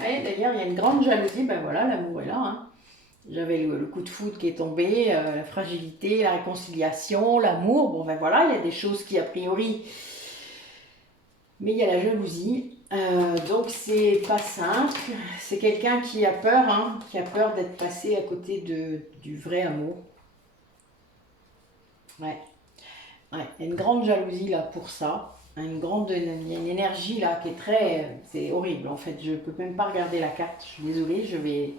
Ouais, d'ailleurs, il y a une grande jalousie, ben voilà, l'amour est là. Hein. J'avais le coup de foudre qui est tombé, la fragilité, la réconciliation, l'amour. Bon, ben voilà, il y a des choses qui, a priori, mais il y a la jalousie. Donc, c'est pas simple. C'est quelqu'un qui a peur, hein, qui a peur d'être passé à côté du vrai amour. Ouais. Ouais, il y a une grande jalousie là pour ça. Il y a une énergie là qui est très. C'est horrible en fait. Je ne peux même pas regarder la carte. Je suis désolée, je vais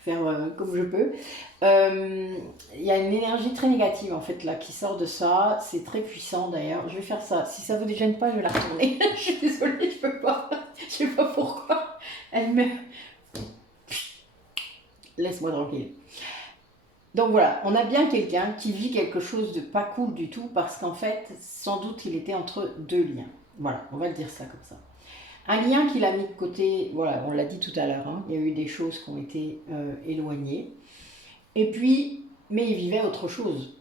faire comme je peux. Il y a une énergie très négative en fait là qui sort de ça. C'est très puissant d'ailleurs. Je vais faire ça. Si ça vous gêne pas, je vais la retourner. Je suis désolée, je peux pas. Je sais pas pourquoi. Elle me. Laisse-moi tranquille. Donc voilà, on a bien quelqu'un qui vit quelque chose de pas cool du tout parce qu'en fait, sans doute, il était entre deux liens. Voilà, on va le dire ça comme ça. Un lien qu'il a mis de côté, voilà, on l'a dit tout à l'heure, hein, il y a eu des choses qui ont été éloignées. Et puis, mais il vivait autre chose.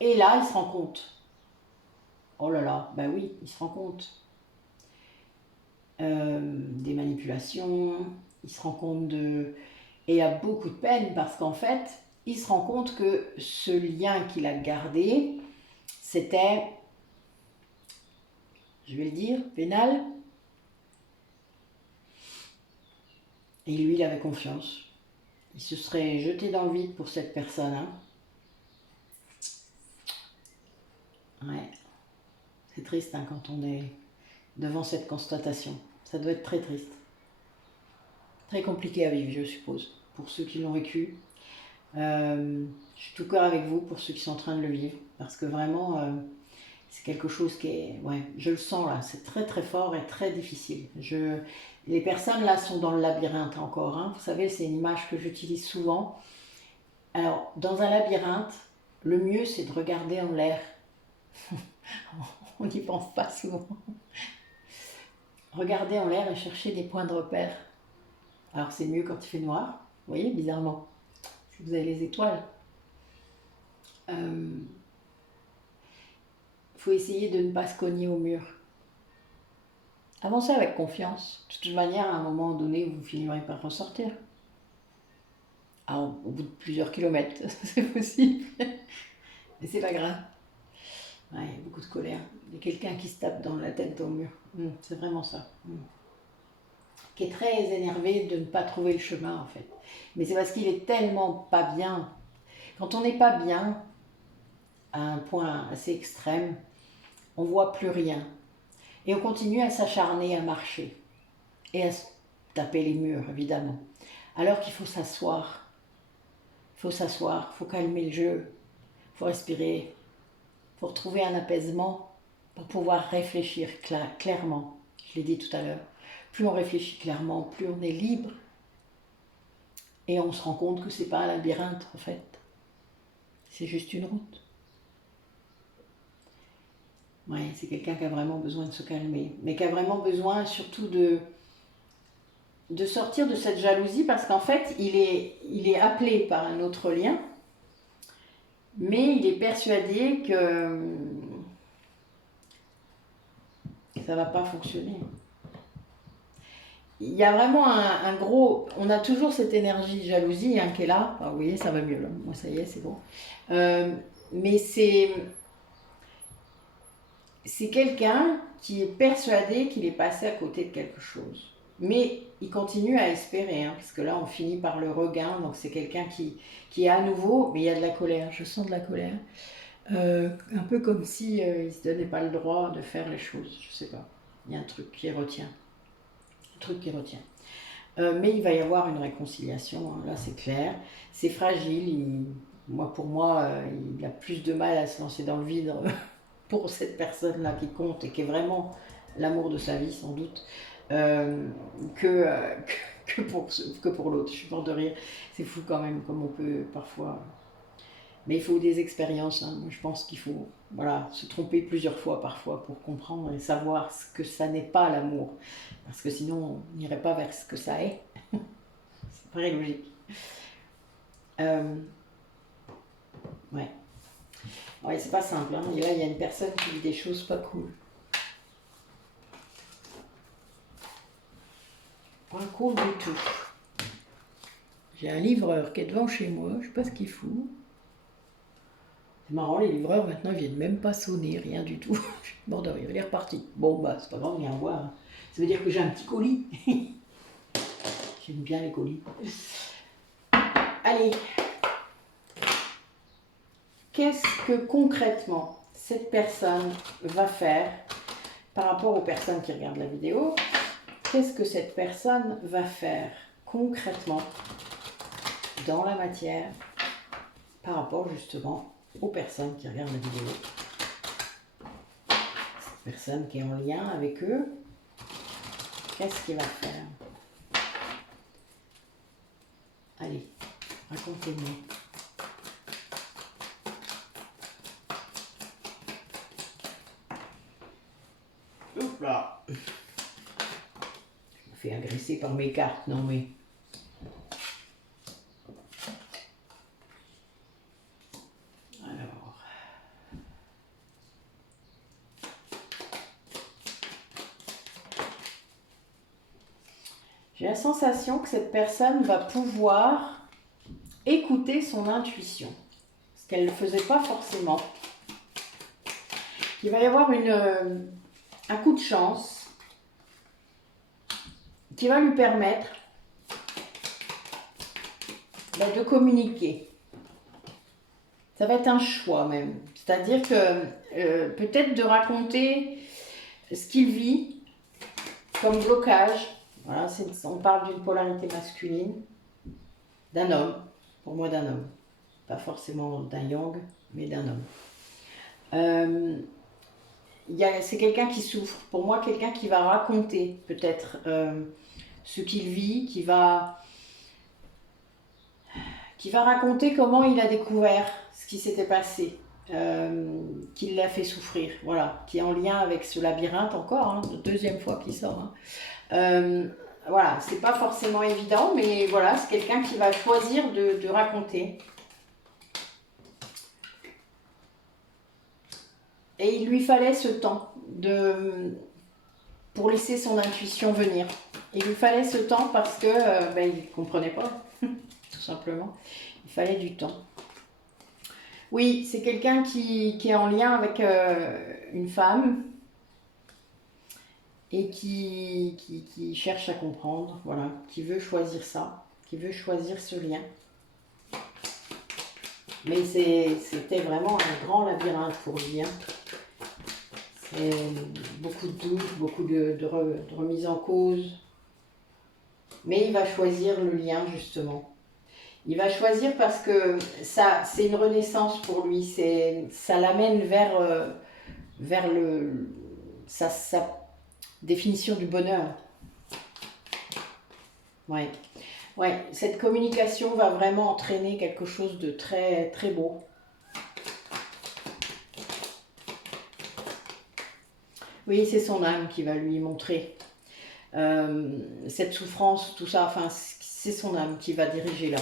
Et là, il se rend compte. Oh là là, ben oui, il se rend compte. Des manipulations, il se rend compte de... Et il a beaucoup de peine parce qu'en fait, il se rend compte que ce lien qu'il a gardé, c'était, je vais le dire, pénal. Et lui, il avait confiance. Il se serait jeté dans le vide pour cette personne. Hein. Ouais. C'est triste hein, quand on est devant cette constatation. Ça doit être très triste. Très compliqué à vivre, je suppose, pour ceux qui l'ont vécu. Je suis tout cœur avec vous pour ceux qui sont en train de le vivre. Parce que vraiment... c'est quelque chose qui est, ouais, je le sens là, c'est très très fort et très difficile. Les personnes là sont dans le labyrinthe encore, hein. Vous savez, c'est une image que j'utilise souvent. Alors, dans un labyrinthe, le mieux c'est de regarder en l'air. On n'y pense pas souvent. Regarder en l'air et chercher des points de repère. Alors c'est mieux quand il fait noir, vous voyez, bizarrement. Si vous avez les étoiles. Faut essayer de ne pas se cogner au mur. Avancez avec confiance. De toute manière, à un moment donné, vous finirez par ressortir. Alors, au bout de plusieurs kilomètres, c'est possible. Mais c'est pas grave. Ouais, il y a beaucoup de colère. Il y a quelqu'un qui se tape dans la tête au mur. C'est vraiment ça. Qui est très énervé de ne pas trouver le chemin, en fait. Mais c'est parce qu'il est tellement pas bien. Quand on n'est pas bien, à un point assez extrême, on voit plus rien. Et on continue à s'acharner, à marcher. Et à se taper les murs, évidemment. Alors qu'il faut s'asseoir. Il faut s'asseoir, il faut calmer le jeu. Il faut respirer. Il faut retrouver un apaisement pour pouvoir réfléchir clairement. Je l'ai dit tout à l'heure. Plus on réfléchit clairement, plus on est libre. Et on se rend compte que c'est pas un labyrinthe, en fait. C'est juste une route. Ouais, c'est quelqu'un qui a vraiment besoin de se calmer. Mais qui a vraiment besoin surtout de sortir de cette jalousie parce qu'en fait, il est appelé par un autre lien, mais il est persuadé que ça ne va pas fonctionner. Il y a vraiment un gros... On a toujours cette énergie jalousie hein, qui est là. Ah, vous voyez, ça va mieux là. Moi, ça y est, c'est bon. Mais c'est quelqu'un qui est persuadé qu'il est passé à côté de quelque chose. Mais il continue à espérer, hein, parce que là, on finit par le regain. Donc, c'est quelqu'un qui est à nouveau, mais il y a de la colère. Je sens de la colère. Un peu comme si il ne se donnait pas le droit de faire les choses. Je sais pas. Il y a un truc qui retient. Mais il va y avoir une réconciliation, hein, là c'est clair. C'est fragile. Pour moi, il a plus de mal à se lancer dans le vide pour cette personne-là qui compte et qui est vraiment l'amour de sa vie sans doute. que, que pour l'autre. Je suis morte de rire. C'est fou quand même, comme on peut parfois... Mais il faut des expériences. Hein. Moi, je pense qu'il faut voilà, se tromper plusieurs fois parfois pour comprendre et savoir ce que ça n'est pas l'amour. Parce que sinon, on n'irait pas vers ce que ça est. C'est très logique. Ouais. Ouais, c'est pas simple. Hein. Et là, il y a une personne qui dit des choses pas cool. Pas cool du tout. J'ai un livreur qui est devant chez moi, je sais pas ce qu'il fout. C'est marrant, les livreurs maintenant ils viennent même pas sonner, rien du tout. Je suis mort de rire, il est reparti. Bon bah c'est pas grave, viens voir. Ça veut dire que j'ai un petit colis. J'aime bien les colis. Allez. Qu'est-ce que concrètement cette personne va faire par rapport aux personnes qui regardent la vidéo? Qu'est-ce que cette personne va faire concrètement dans la matière par rapport justement aux personnes qui regardent la vidéo? Cette personne qui est en lien avec eux, qu'est-ce qu'il va faire? Allez, racontez-moi. Oups là. Je me fais agresser par mes cartes, non mais... Alors... J'ai la sensation que cette personne va pouvoir écouter son intuition, ce qu'elle ne faisait pas forcément. Il va y avoir un coup de chance qui va lui permettre de communiquer. Ça va être un choix même. C'est-à-dire que peut-être de raconter ce qu'il vit comme blocage. Voilà, on parle d'une polarité masculine, d'un homme, pour moi d'un homme. Pas forcément d'un yang, mais d'un homme. C'est quelqu'un qui souffre. Pour moi, quelqu'un qui va raconter peut-être ce qu'il vit, qui va raconter comment il a découvert ce qui s'était passé, qui l'a fait souffrir, voilà, qui est en lien avec ce labyrinthe encore, hein, deuxième fois qu'il sort. Hein. Voilà, c'est pas forcément évident, mais voilà, c'est quelqu'un qui va choisir de raconter. Et il lui fallait ce temps pour laisser son intuition venir. Il lui fallait ce temps parce que il ne comprenait pas, tout simplement. Il fallait du temps. Oui, c'est quelqu'un qui est en lien avec une femme et qui cherche à comprendre, voilà, qui veut choisir ça, qui veut choisir ce lien. Mais c'était vraiment un grand labyrinthe pour lui. Hein. C'est beaucoup de doutes, beaucoup de remise en cause. Mais il va choisir le lien, justement. Il va choisir parce que ça, c'est une renaissance pour lui. Ça l'amène vers sa définition du bonheur. Ouais. Ouais, cette communication va vraiment entraîner quelque chose de très, très beau. Oui, c'est son âme qui va lui montrer cette souffrance, tout ça. Enfin, c'est son âme qui va diriger là.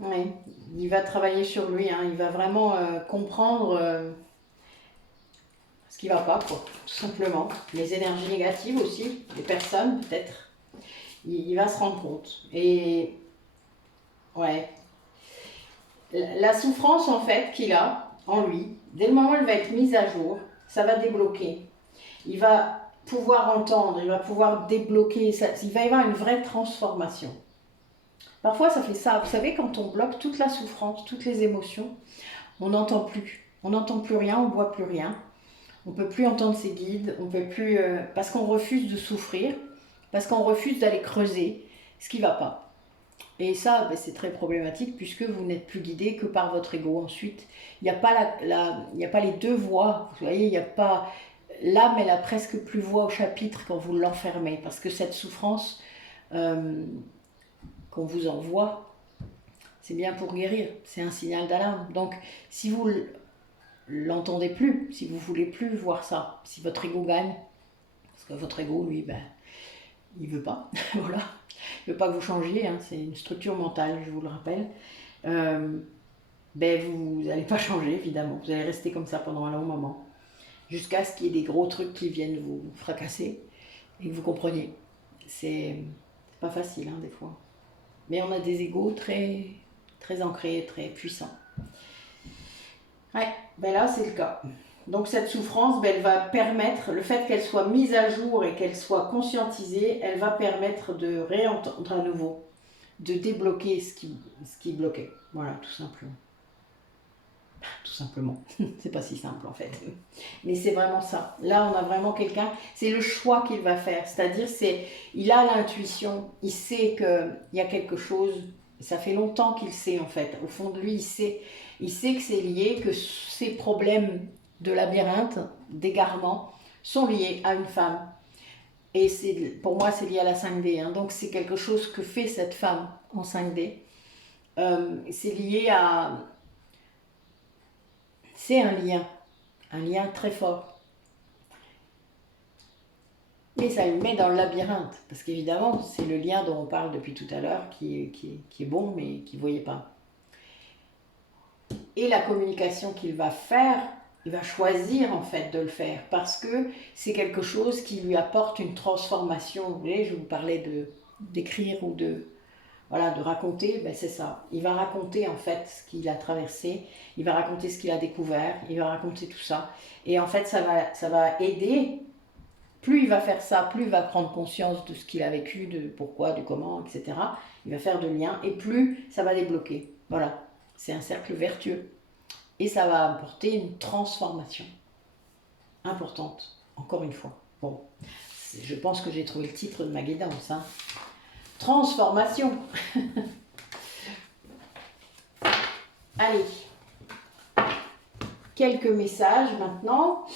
Oui, il va travailler sur lui. Hein, il va vraiment comprendre ce qui ne va pas, quoi, tout simplement. Les énergies négatives aussi, les personnes peut-être. Il va se rendre compte. Et ouais. La souffrance en fait qu'il a en lui, dès le moment où elle va être mise à jour, ça va débloquer. Il va pouvoir entendre, il va pouvoir débloquer, il va y avoir une vraie transformation. Parfois ça fait ça, vous savez, quand on bloque toute la souffrance, toutes les émotions, on n'entend plus. On n'entend plus rien, on ne voit plus rien. On ne peut plus entendre ses guides, on peut plus, parce qu'on refuse de souffrir, parce qu'on refuse d'aller creuser ce qui ne va pas. Et ça, ben, c'est très problématique puisque vous n'êtes plus guidé que par votre ego. Ensuite, il n'y a pas il n'y a pas les deux voix. Vous voyez, il n'y a pas l'âme, elle a presque plus voix au chapitre quand vous l'enfermez, parce que cette souffrance qu'on vous envoie, c'est bien pour guérir. C'est un signal d'alarme. Donc, si vous l'entendez plus, si vous voulez plus voir ça, si votre ego gagne, parce que votre ego, lui, ben, il veut pas, voilà. Il veut pas que vous changiez, hein, c'est une structure mentale, je vous le rappelle. Ben vous n'allez pas changer, évidemment. Vous allez rester comme ça pendant un long moment, jusqu'à ce qu'il y ait des gros trucs qui viennent vous fracasser et que vous compreniez. C'est pas facile, hein, des fois. Mais on a des égos très, très ancrés, très puissants. Ouais, ben là, c'est le cas. Donc cette souffrance, ben, elle va permettre, le fait qu'elle soit mise à jour et qu'elle soit conscientisée, elle va permettre de réentendre à nouveau, de débloquer ce qui bloquait. Voilà, tout simplement. Tout simplement. C'est pas si simple en fait. Mais c'est vraiment ça. Là, on a vraiment quelqu'un, c'est le choix qu'il va faire. C'est-à-dire, il a l'intuition, il sait qu'il y a quelque chose, ça fait longtemps qu'il sait en fait. Au fond de lui, il sait que c'est lié, que ces problèmes de labyrinthe, d'égarement, sont liés à une femme. Et pour moi, c'est lié à la 5D. Hein. Donc, c'est quelque chose que fait cette femme en 5D. C'est lié à... C'est un lien très fort. Mais ça le met dans le labyrinthe, parce qu'évidemment, c'est le lien dont on parle depuis tout à l'heure qui est bon, mais qui ne voyait pas. Et la communication qu'il va faire, il va choisir en fait de le faire, parce que c'est quelque chose qui lui apporte une transformation. Vous voyez, je vous parlais d'écrire ou de raconter, ben c'est ça. Il va raconter en fait ce qu'il a traversé, il va raconter ce qu'il a découvert, il va raconter tout ça. Et en fait, ça va aider. Plus il va faire ça, plus il va prendre conscience de ce qu'il a vécu, de pourquoi, du comment, etc. Il va faire de liens et plus ça va débloquer. Voilà, c'est un cercle vertueux. Et ça va apporter une transformation importante, encore une fois. Bon, je pense que j'ai trouvé le titre de ma guidance. Hein. Transformation. Allez, quelques messages maintenant.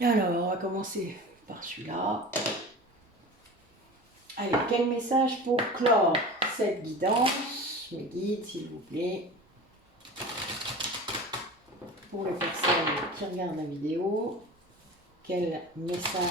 Alors, on va commencer par celui-là. Allez, quel message pour clore cette guidance? Mes guides, s'il vous plaît. Pour les personnes qui regardent la vidéo, quel message?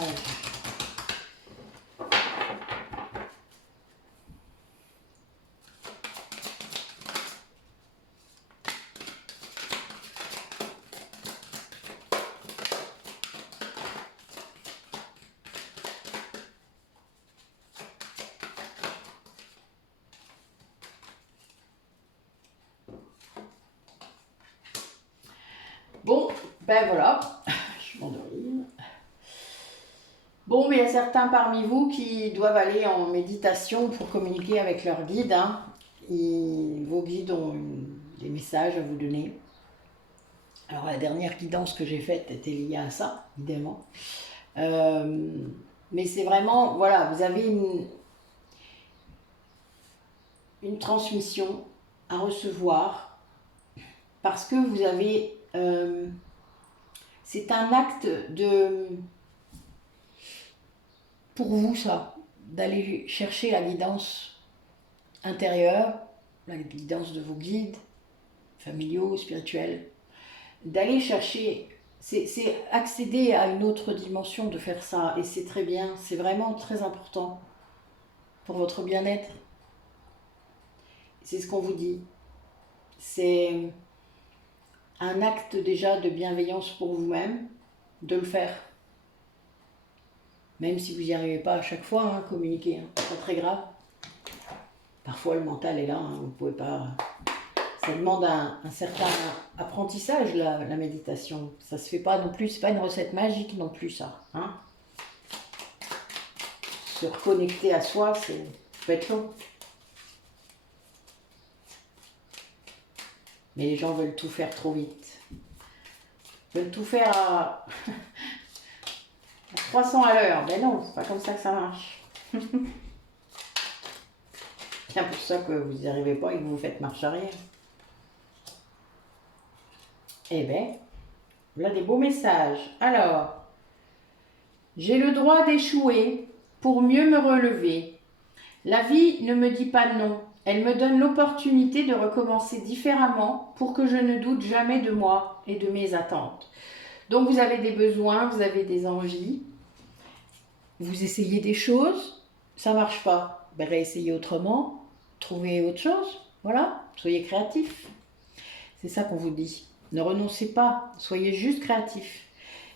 Bon, ben voilà, je m'endors. Bon, mais il y a certains parmi vous qui doivent aller en méditation pour communiquer avec leur guide. Hein. Vos guides ont des messages à vous donner. Alors la dernière guidance que j'ai faite était liée à ça, évidemment. Mais c'est vraiment, voilà, vous avez une transmission à recevoir parce que vous avez... c'est un acte pour vous, ça, d'aller chercher la guidance intérieure, la guidance de vos guides, familiaux, spirituels, d'aller chercher, c'est accéder à une autre dimension de faire ça, et c'est très bien, c'est vraiment très important pour votre bien-être. C'est ce qu'on vous dit. C'est un acte déjà de bienveillance pour vous-même, de le faire. Même si vous n'y arrivez pas à chaque fois, hein, communiquer, hein, c'est pas très grave. Parfois le mental est là, hein, vous pouvez pas... Ça demande un certain apprentissage, la méditation. Ça se fait pas non plus, c'est pas une recette magique non plus, ça. Hein. Se reconnecter à soi, ça peut être long. Mais les gens veulent tout faire trop vite. Ils veulent tout faire à 300 à l'heure. Mais non, c'est pas comme ça que ça marche. bien pour ça que vous n'y arrivez pas et que vous faites marche arrière. Eh bien, voilà des beaux messages. Alors, j'ai le droit d'échouer pour mieux me relever. La vie ne me dit pas non. Elle me donne l'opportunité de recommencer différemment pour que je ne doute jamais de moi et de mes attentes. Donc vous avez des besoins, vous avez des envies, vous essayez des choses, ça ne marche pas. Ben, réessayez autrement, trouvez autre chose, voilà, soyez créatif. C'est ça qu'on vous dit. Ne renoncez pas, soyez juste créatif.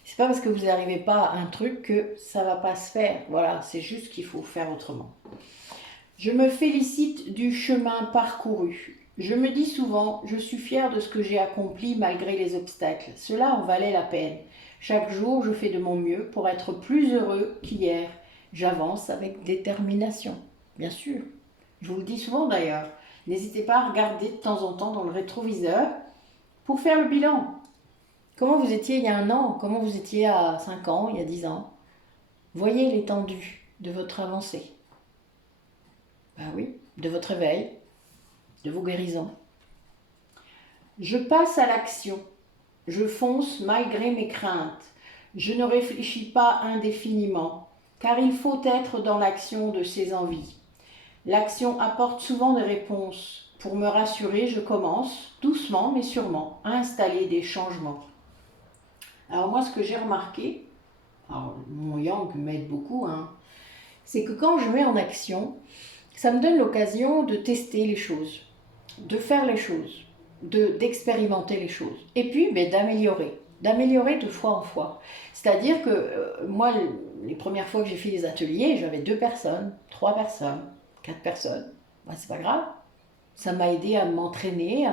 C'est pas parce que vous n'arrivez pas à un truc que ça va pas se faire. Voilà, c'est juste qu'il faut faire autrement. Je me félicite du chemin parcouru. Je me dis souvent, je suis fière de ce que j'ai accompli malgré les obstacles. Cela en valait la peine. Chaque jour, je fais de mon mieux pour être plus heureux qu'hier. J'avance avec détermination. Bien sûr. Je vous le dis souvent d'ailleurs. N'hésitez pas à regarder de temps en temps dans le rétroviseur pour faire le bilan. Comment vous étiez il y a un an? Comment vous étiez à 5 ans, il y a 10 ans? Voyez l'étendue de votre avancée. Ben oui, de votre éveil, de vos guérisons. Je passe à l'action. Je fonce malgré mes craintes. Je ne réfléchis pas indéfiniment, car il faut être dans l'action de ses envies. L'action apporte souvent des réponses. Pour me rassurer, je commence, doucement mais sûrement, à installer des changements. Alors moi, ce que j'ai remarqué, alors mon yang m'aide beaucoup, c'est que quand je mets en action, ça me donne l'occasion de tester les choses, de faire les choses, d'expérimenter les choses. Et puis, d'améliorer de fois en fois. C'est-à-dire que moi, les premières fois que j'ai fait des ateliers, j'avais 2 personnes, 3 personnes, 4 personnes. Ben, c'est pas grave. Ça m'a aidé à m'entraîner,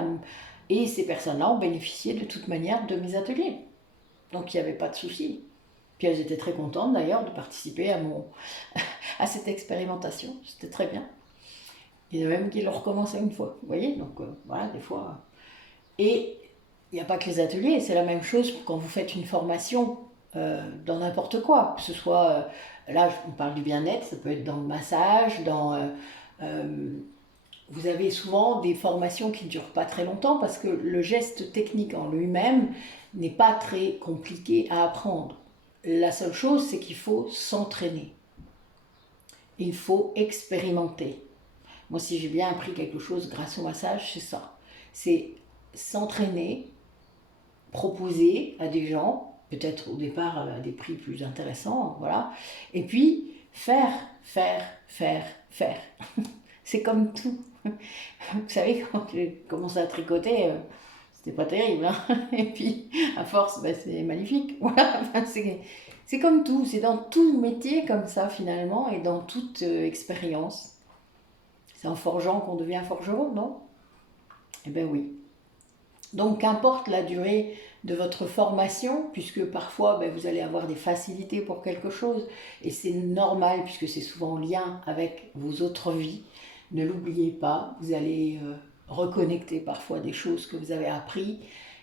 et ces personnes-là ont bénéficié de toute manière de mes ateliers. Donc il n'y avait pas de souci. Puis elles étaient très contentes d'ailleurs de participer à cette expérimentation. C'était très bien. Il y en a même qui l'ont recommencé une fois. Vous voyez, donc voilà, des fois. Et il n'y a pas que les ateliers, c'est la même chose quand vous faites une formation dans n'importe quoi. Que ce soit, là on parle du bien-être, ça peut être dans le massage, vous avez souvent des formations qui ne durent pas très longtemps parce que le geste technique en lui-même n'est pas très compliqué à apprendre. La seule chose, c'est qu'il faut s'entraîner. Il faut expérimenter. Moi, si j'ai bien appris quelque chose grâce au massage, c'est ça. C'est s'entraîner, proposer à des gens, peut-être au départ à des prix plus intéressants, voilà. Et puis, faire. C'est comme tout. Vous savez, quand j'ai commencé à tricoter, c'était pas terrible. Et puis, à force, c'est magnifique. Voilà. C'est comme tout. C'est dans tout métier comme ça, finalement, et dans toute expérience. C'est en forgeant qu'on devient forgeron, non? Eh bien oui. Donc, qu'importe la durée de votre formation, puisque parfois vous allez avoir des facilités pour quelque chose, et c'est normal, puisque c'est souvent en lien avec vos autres vies. Ne l'oubliez pas, vous allez reconnecter parfois des choses que vous avez apprises.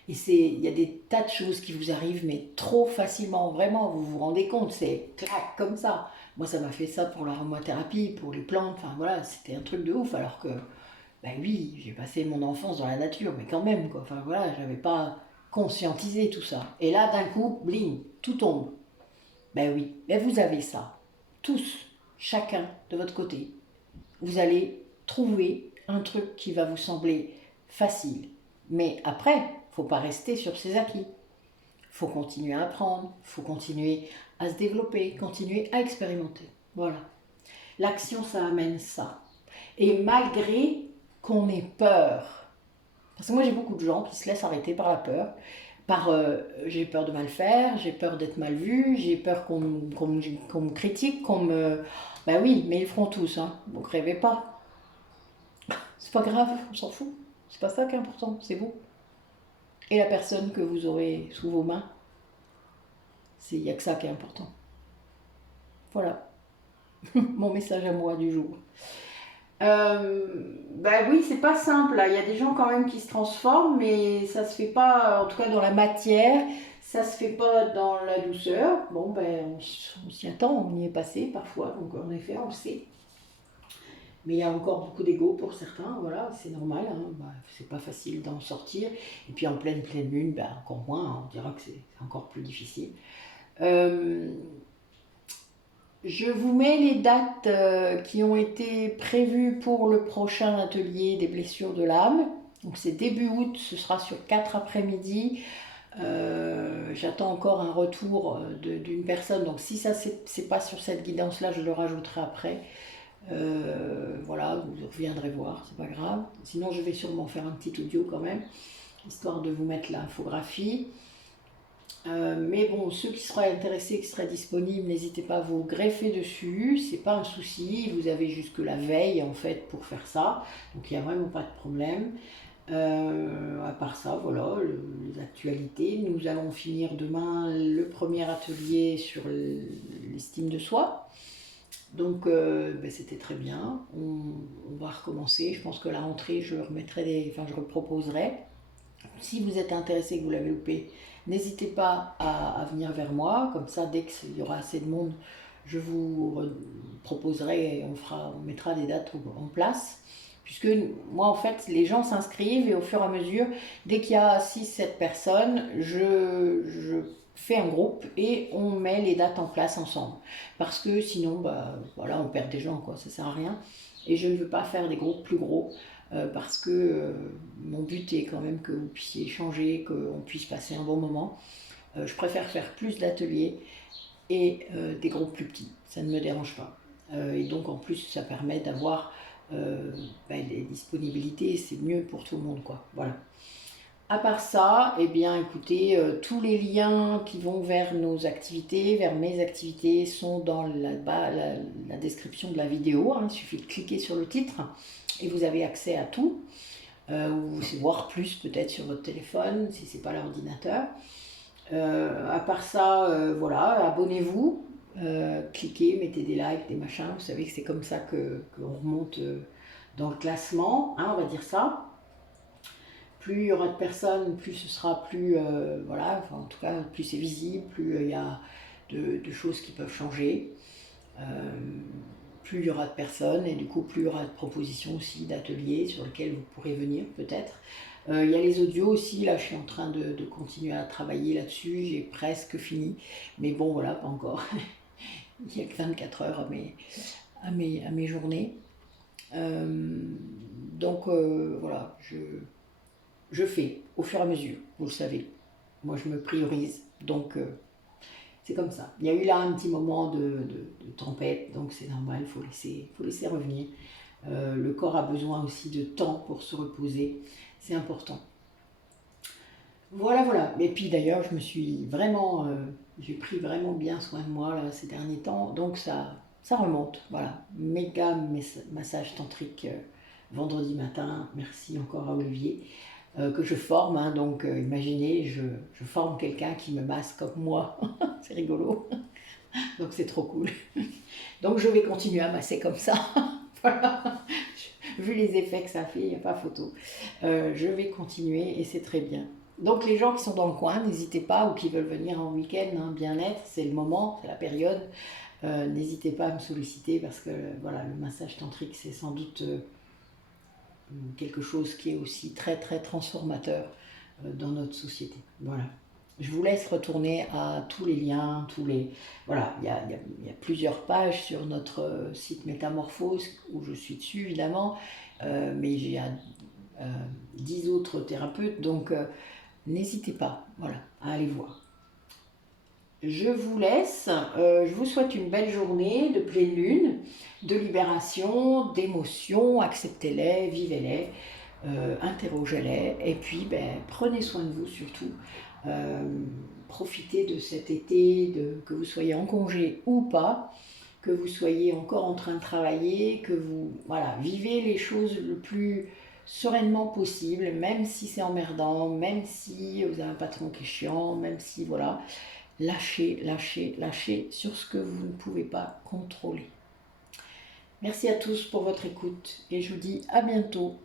Et il y a des tas de choses qui vous arrivent, mais trop facilement, vraiment, vous vous rendez compte, c'est clac, comme ça. Moi, ça m'a fait ça pour l'aromathérapie, pour les plantes, enfin voilà, c'était un truc de ouf, alors que, oui, j'ai passé mon enfance dans la nature, mais quand même, quoi. Enfin voilà, j'avais pas conscientisé tout ça. Et là, d'un coup, bling, tout tombe. Oui, mais vous avez ça, tous, chacun de votre côté. Vous allez trouver un truc qui va vous sembler facile. Mais après, il ne faut pas rester sur ses acquis. Il faut continuer à apprendre, il faut continuer à se développer, continuer à expérimenter. Voilà. L'action, ça amène ça. Et malgré qu'on ait peur, parce que moi j'ai beaucoup de gens qui se laissent arrêter par la peur, j'ai peur de mal faire, j'ai peur d'être mal vue, j'ai peur qu'on me critique, qu'on me... oui, mais ils le feront tous, donc rêvez pas. C'est pas grave, on s'en fout. C'est pas ça qui est important, c'est vous. Et la personne que vous aurez sous vos mains, il n'y a que ça qui est important. Voilà. Mon message à moi du jour. Oui, c'est pas simple. Là. Il y a des gens quand même qui se transforment, mais ça se fait pas, en tout cas dans la matière, ça se fait pas dans la douceur. Bon, on s'y attend, on y est passé parfois, donc en effet, on le sait. Mais il y a encore beaucoup d'ego pour certains, voilà, c'est normal, hein, bah, c'est pas facile d'en sortir. Et puis en pleine lune, bah, encore moins, hein, on dira que c'est encore plus difficile. Euh, je vous mets les dates qui ont été prévues pour le prochain atelier des blessures de l'âme. Donc c'est début août, ce sera sur 4 après-midi. J'attends encore un retour d'une personne, donc si ça c'est pas sur cette guidance là, je le rajouterai après. Voilà, vous reviendrez voir, c'est pas grave. Sinon je vais sûrement faire un petit audio quand même, histoire de vous mettre l'infographie. Mais bon, ceux qui seraient intéressés, qui seraient disponibles, n'hésitez pas à vous greffer dessus, c'est pas un souci, vous avez jusque la veille en fait pour faire ça, donc il n'y a vraiment pas de problème. À part ça, voilà, les actualités. Nous allons finir demain le premier atelier sur l'estime de soi. Donc ben, c'était très bien. On va recommencer. Je pense que la rentrée, je reproposerai. Si vous êtes intéressé, que vous l'avez loupé, n'hésitez pas à venir vers moi. Comme ça, dès qu'il y aura assez de monde, je vous proposerai et on mettra des dates en place. Puisque moi, en fait, les gens s'inscrivent et au fur et à mesure, dès qu'il y a 6-7 personnes, je fais un groupe et on met les dates en place ensemble. Parce que sinon, bah, voilà, on perd des gens, quoi, ça sert à rien. Et je ne veux pas faire des groupes plus gros parce que mon but est quand même que vous puissiez échanger, qu'on puisse passer un bon moment. Je préfère faire plus d'ateliers et des groupes plus petits, ça ne me dérange pas. Et donc en plus, ça permet d'avoir les disponibilités, c'est mieux pour tout le monde, quoi. Voilà. À part ça, eh bien, écoutez, tous les liens qui vont vers nos activités, vers mes activités, sont dans la description de la vidéo. Hein. Il suffit de cliquer sur le titre et vous avez accès à tout, ou voir plus peut-être sur votre téléphone si c'est pas l'ordinateur. À part ça, voilà, abonnez-vous, cliquez, mettez des likes, des machins. Vous savez que c'est comme ça qu'on remonte dans le classement, hein, on va dire ça. Plus il y aura de personnes, plus ce sera plus, voilà, enfin, en tout cas, plus c'est visible, plus il y a de choses qui peuvent changer. Plus il y aura de personnes et du coup plus il y aura de propositions aussi d'ateliers sur lesquels vous pourrez venir peut-être. Il y a les audios aussi, là je suis en train de continuer à travailler là-dessus, j'ai presque fini, mais bon voilà, pas encore. Il n'y a que 24 heures à mes journées. Donc voilà, je fais au fur et à mesure, vous le savez. Moi je me priorise, donc c'est comme ça. Il y a eu là un petit moment de tempête, donc c'est normal, il faut laisser revenir. Le corps a besoin aussi de temps pour se reposer, c'est important. Voilà, voilà. Et puis d'ailleurs, je me suis vraiment, j'ai pris vraiment bien soin de moi là, ces derniers temps, donc ça remonte. Voilà, méga massage tantrique vendredi matin. Merci encore à Olivier. Que je forme, hein, donc imaginez, je forme quelqu'un qui me masse comme moi, c'est rigolo, donc c'est trop cool. Donc je vais continuer à masser comme ça, voilà, vu les effets que ça fait, il n'y a pas photo. Je vais continuer et c'est très bien. Donc les gens qui sont dans le coin, n'hésitez pas, ou qui veulent venir en week-end, hein, bien-être, c'est le moment, c'est la période, n'hésitez pas à me solliciter parce que voilà, le massage tantrique c'est sans doute quelque chose qui est aussi très très transformateur dans notre société. Voilà. Je vous laisse retourner à tous les liens, voilà, il y a plusieurs pages sur notre site Métamorphose où je suis dessus évidemment, mais j'ai 10 autres thérapeutes, donc n'hésitez pas, voilà, à aller voir. Je vous laisse, je vous souhaite une belle journée de pleine lune, de libération, d'émotions, acceptez-les, vivez-les, interrogez-les, et puis prenez soin de vous surtout. Profitez de cet été, que vous soyez en congé ou pas, que vous soyez encore en train de travailler, que vous vivez les choses le plus sereinement possible, même si c'est emmerdant, même si vous avez un patron qui est chiant, même si voilà. Lâchez, lâchez, lâchez sur ce que vous ne pouvez pas contrôler. Merci à tous pour votre écoute et je vous dis à bientôt.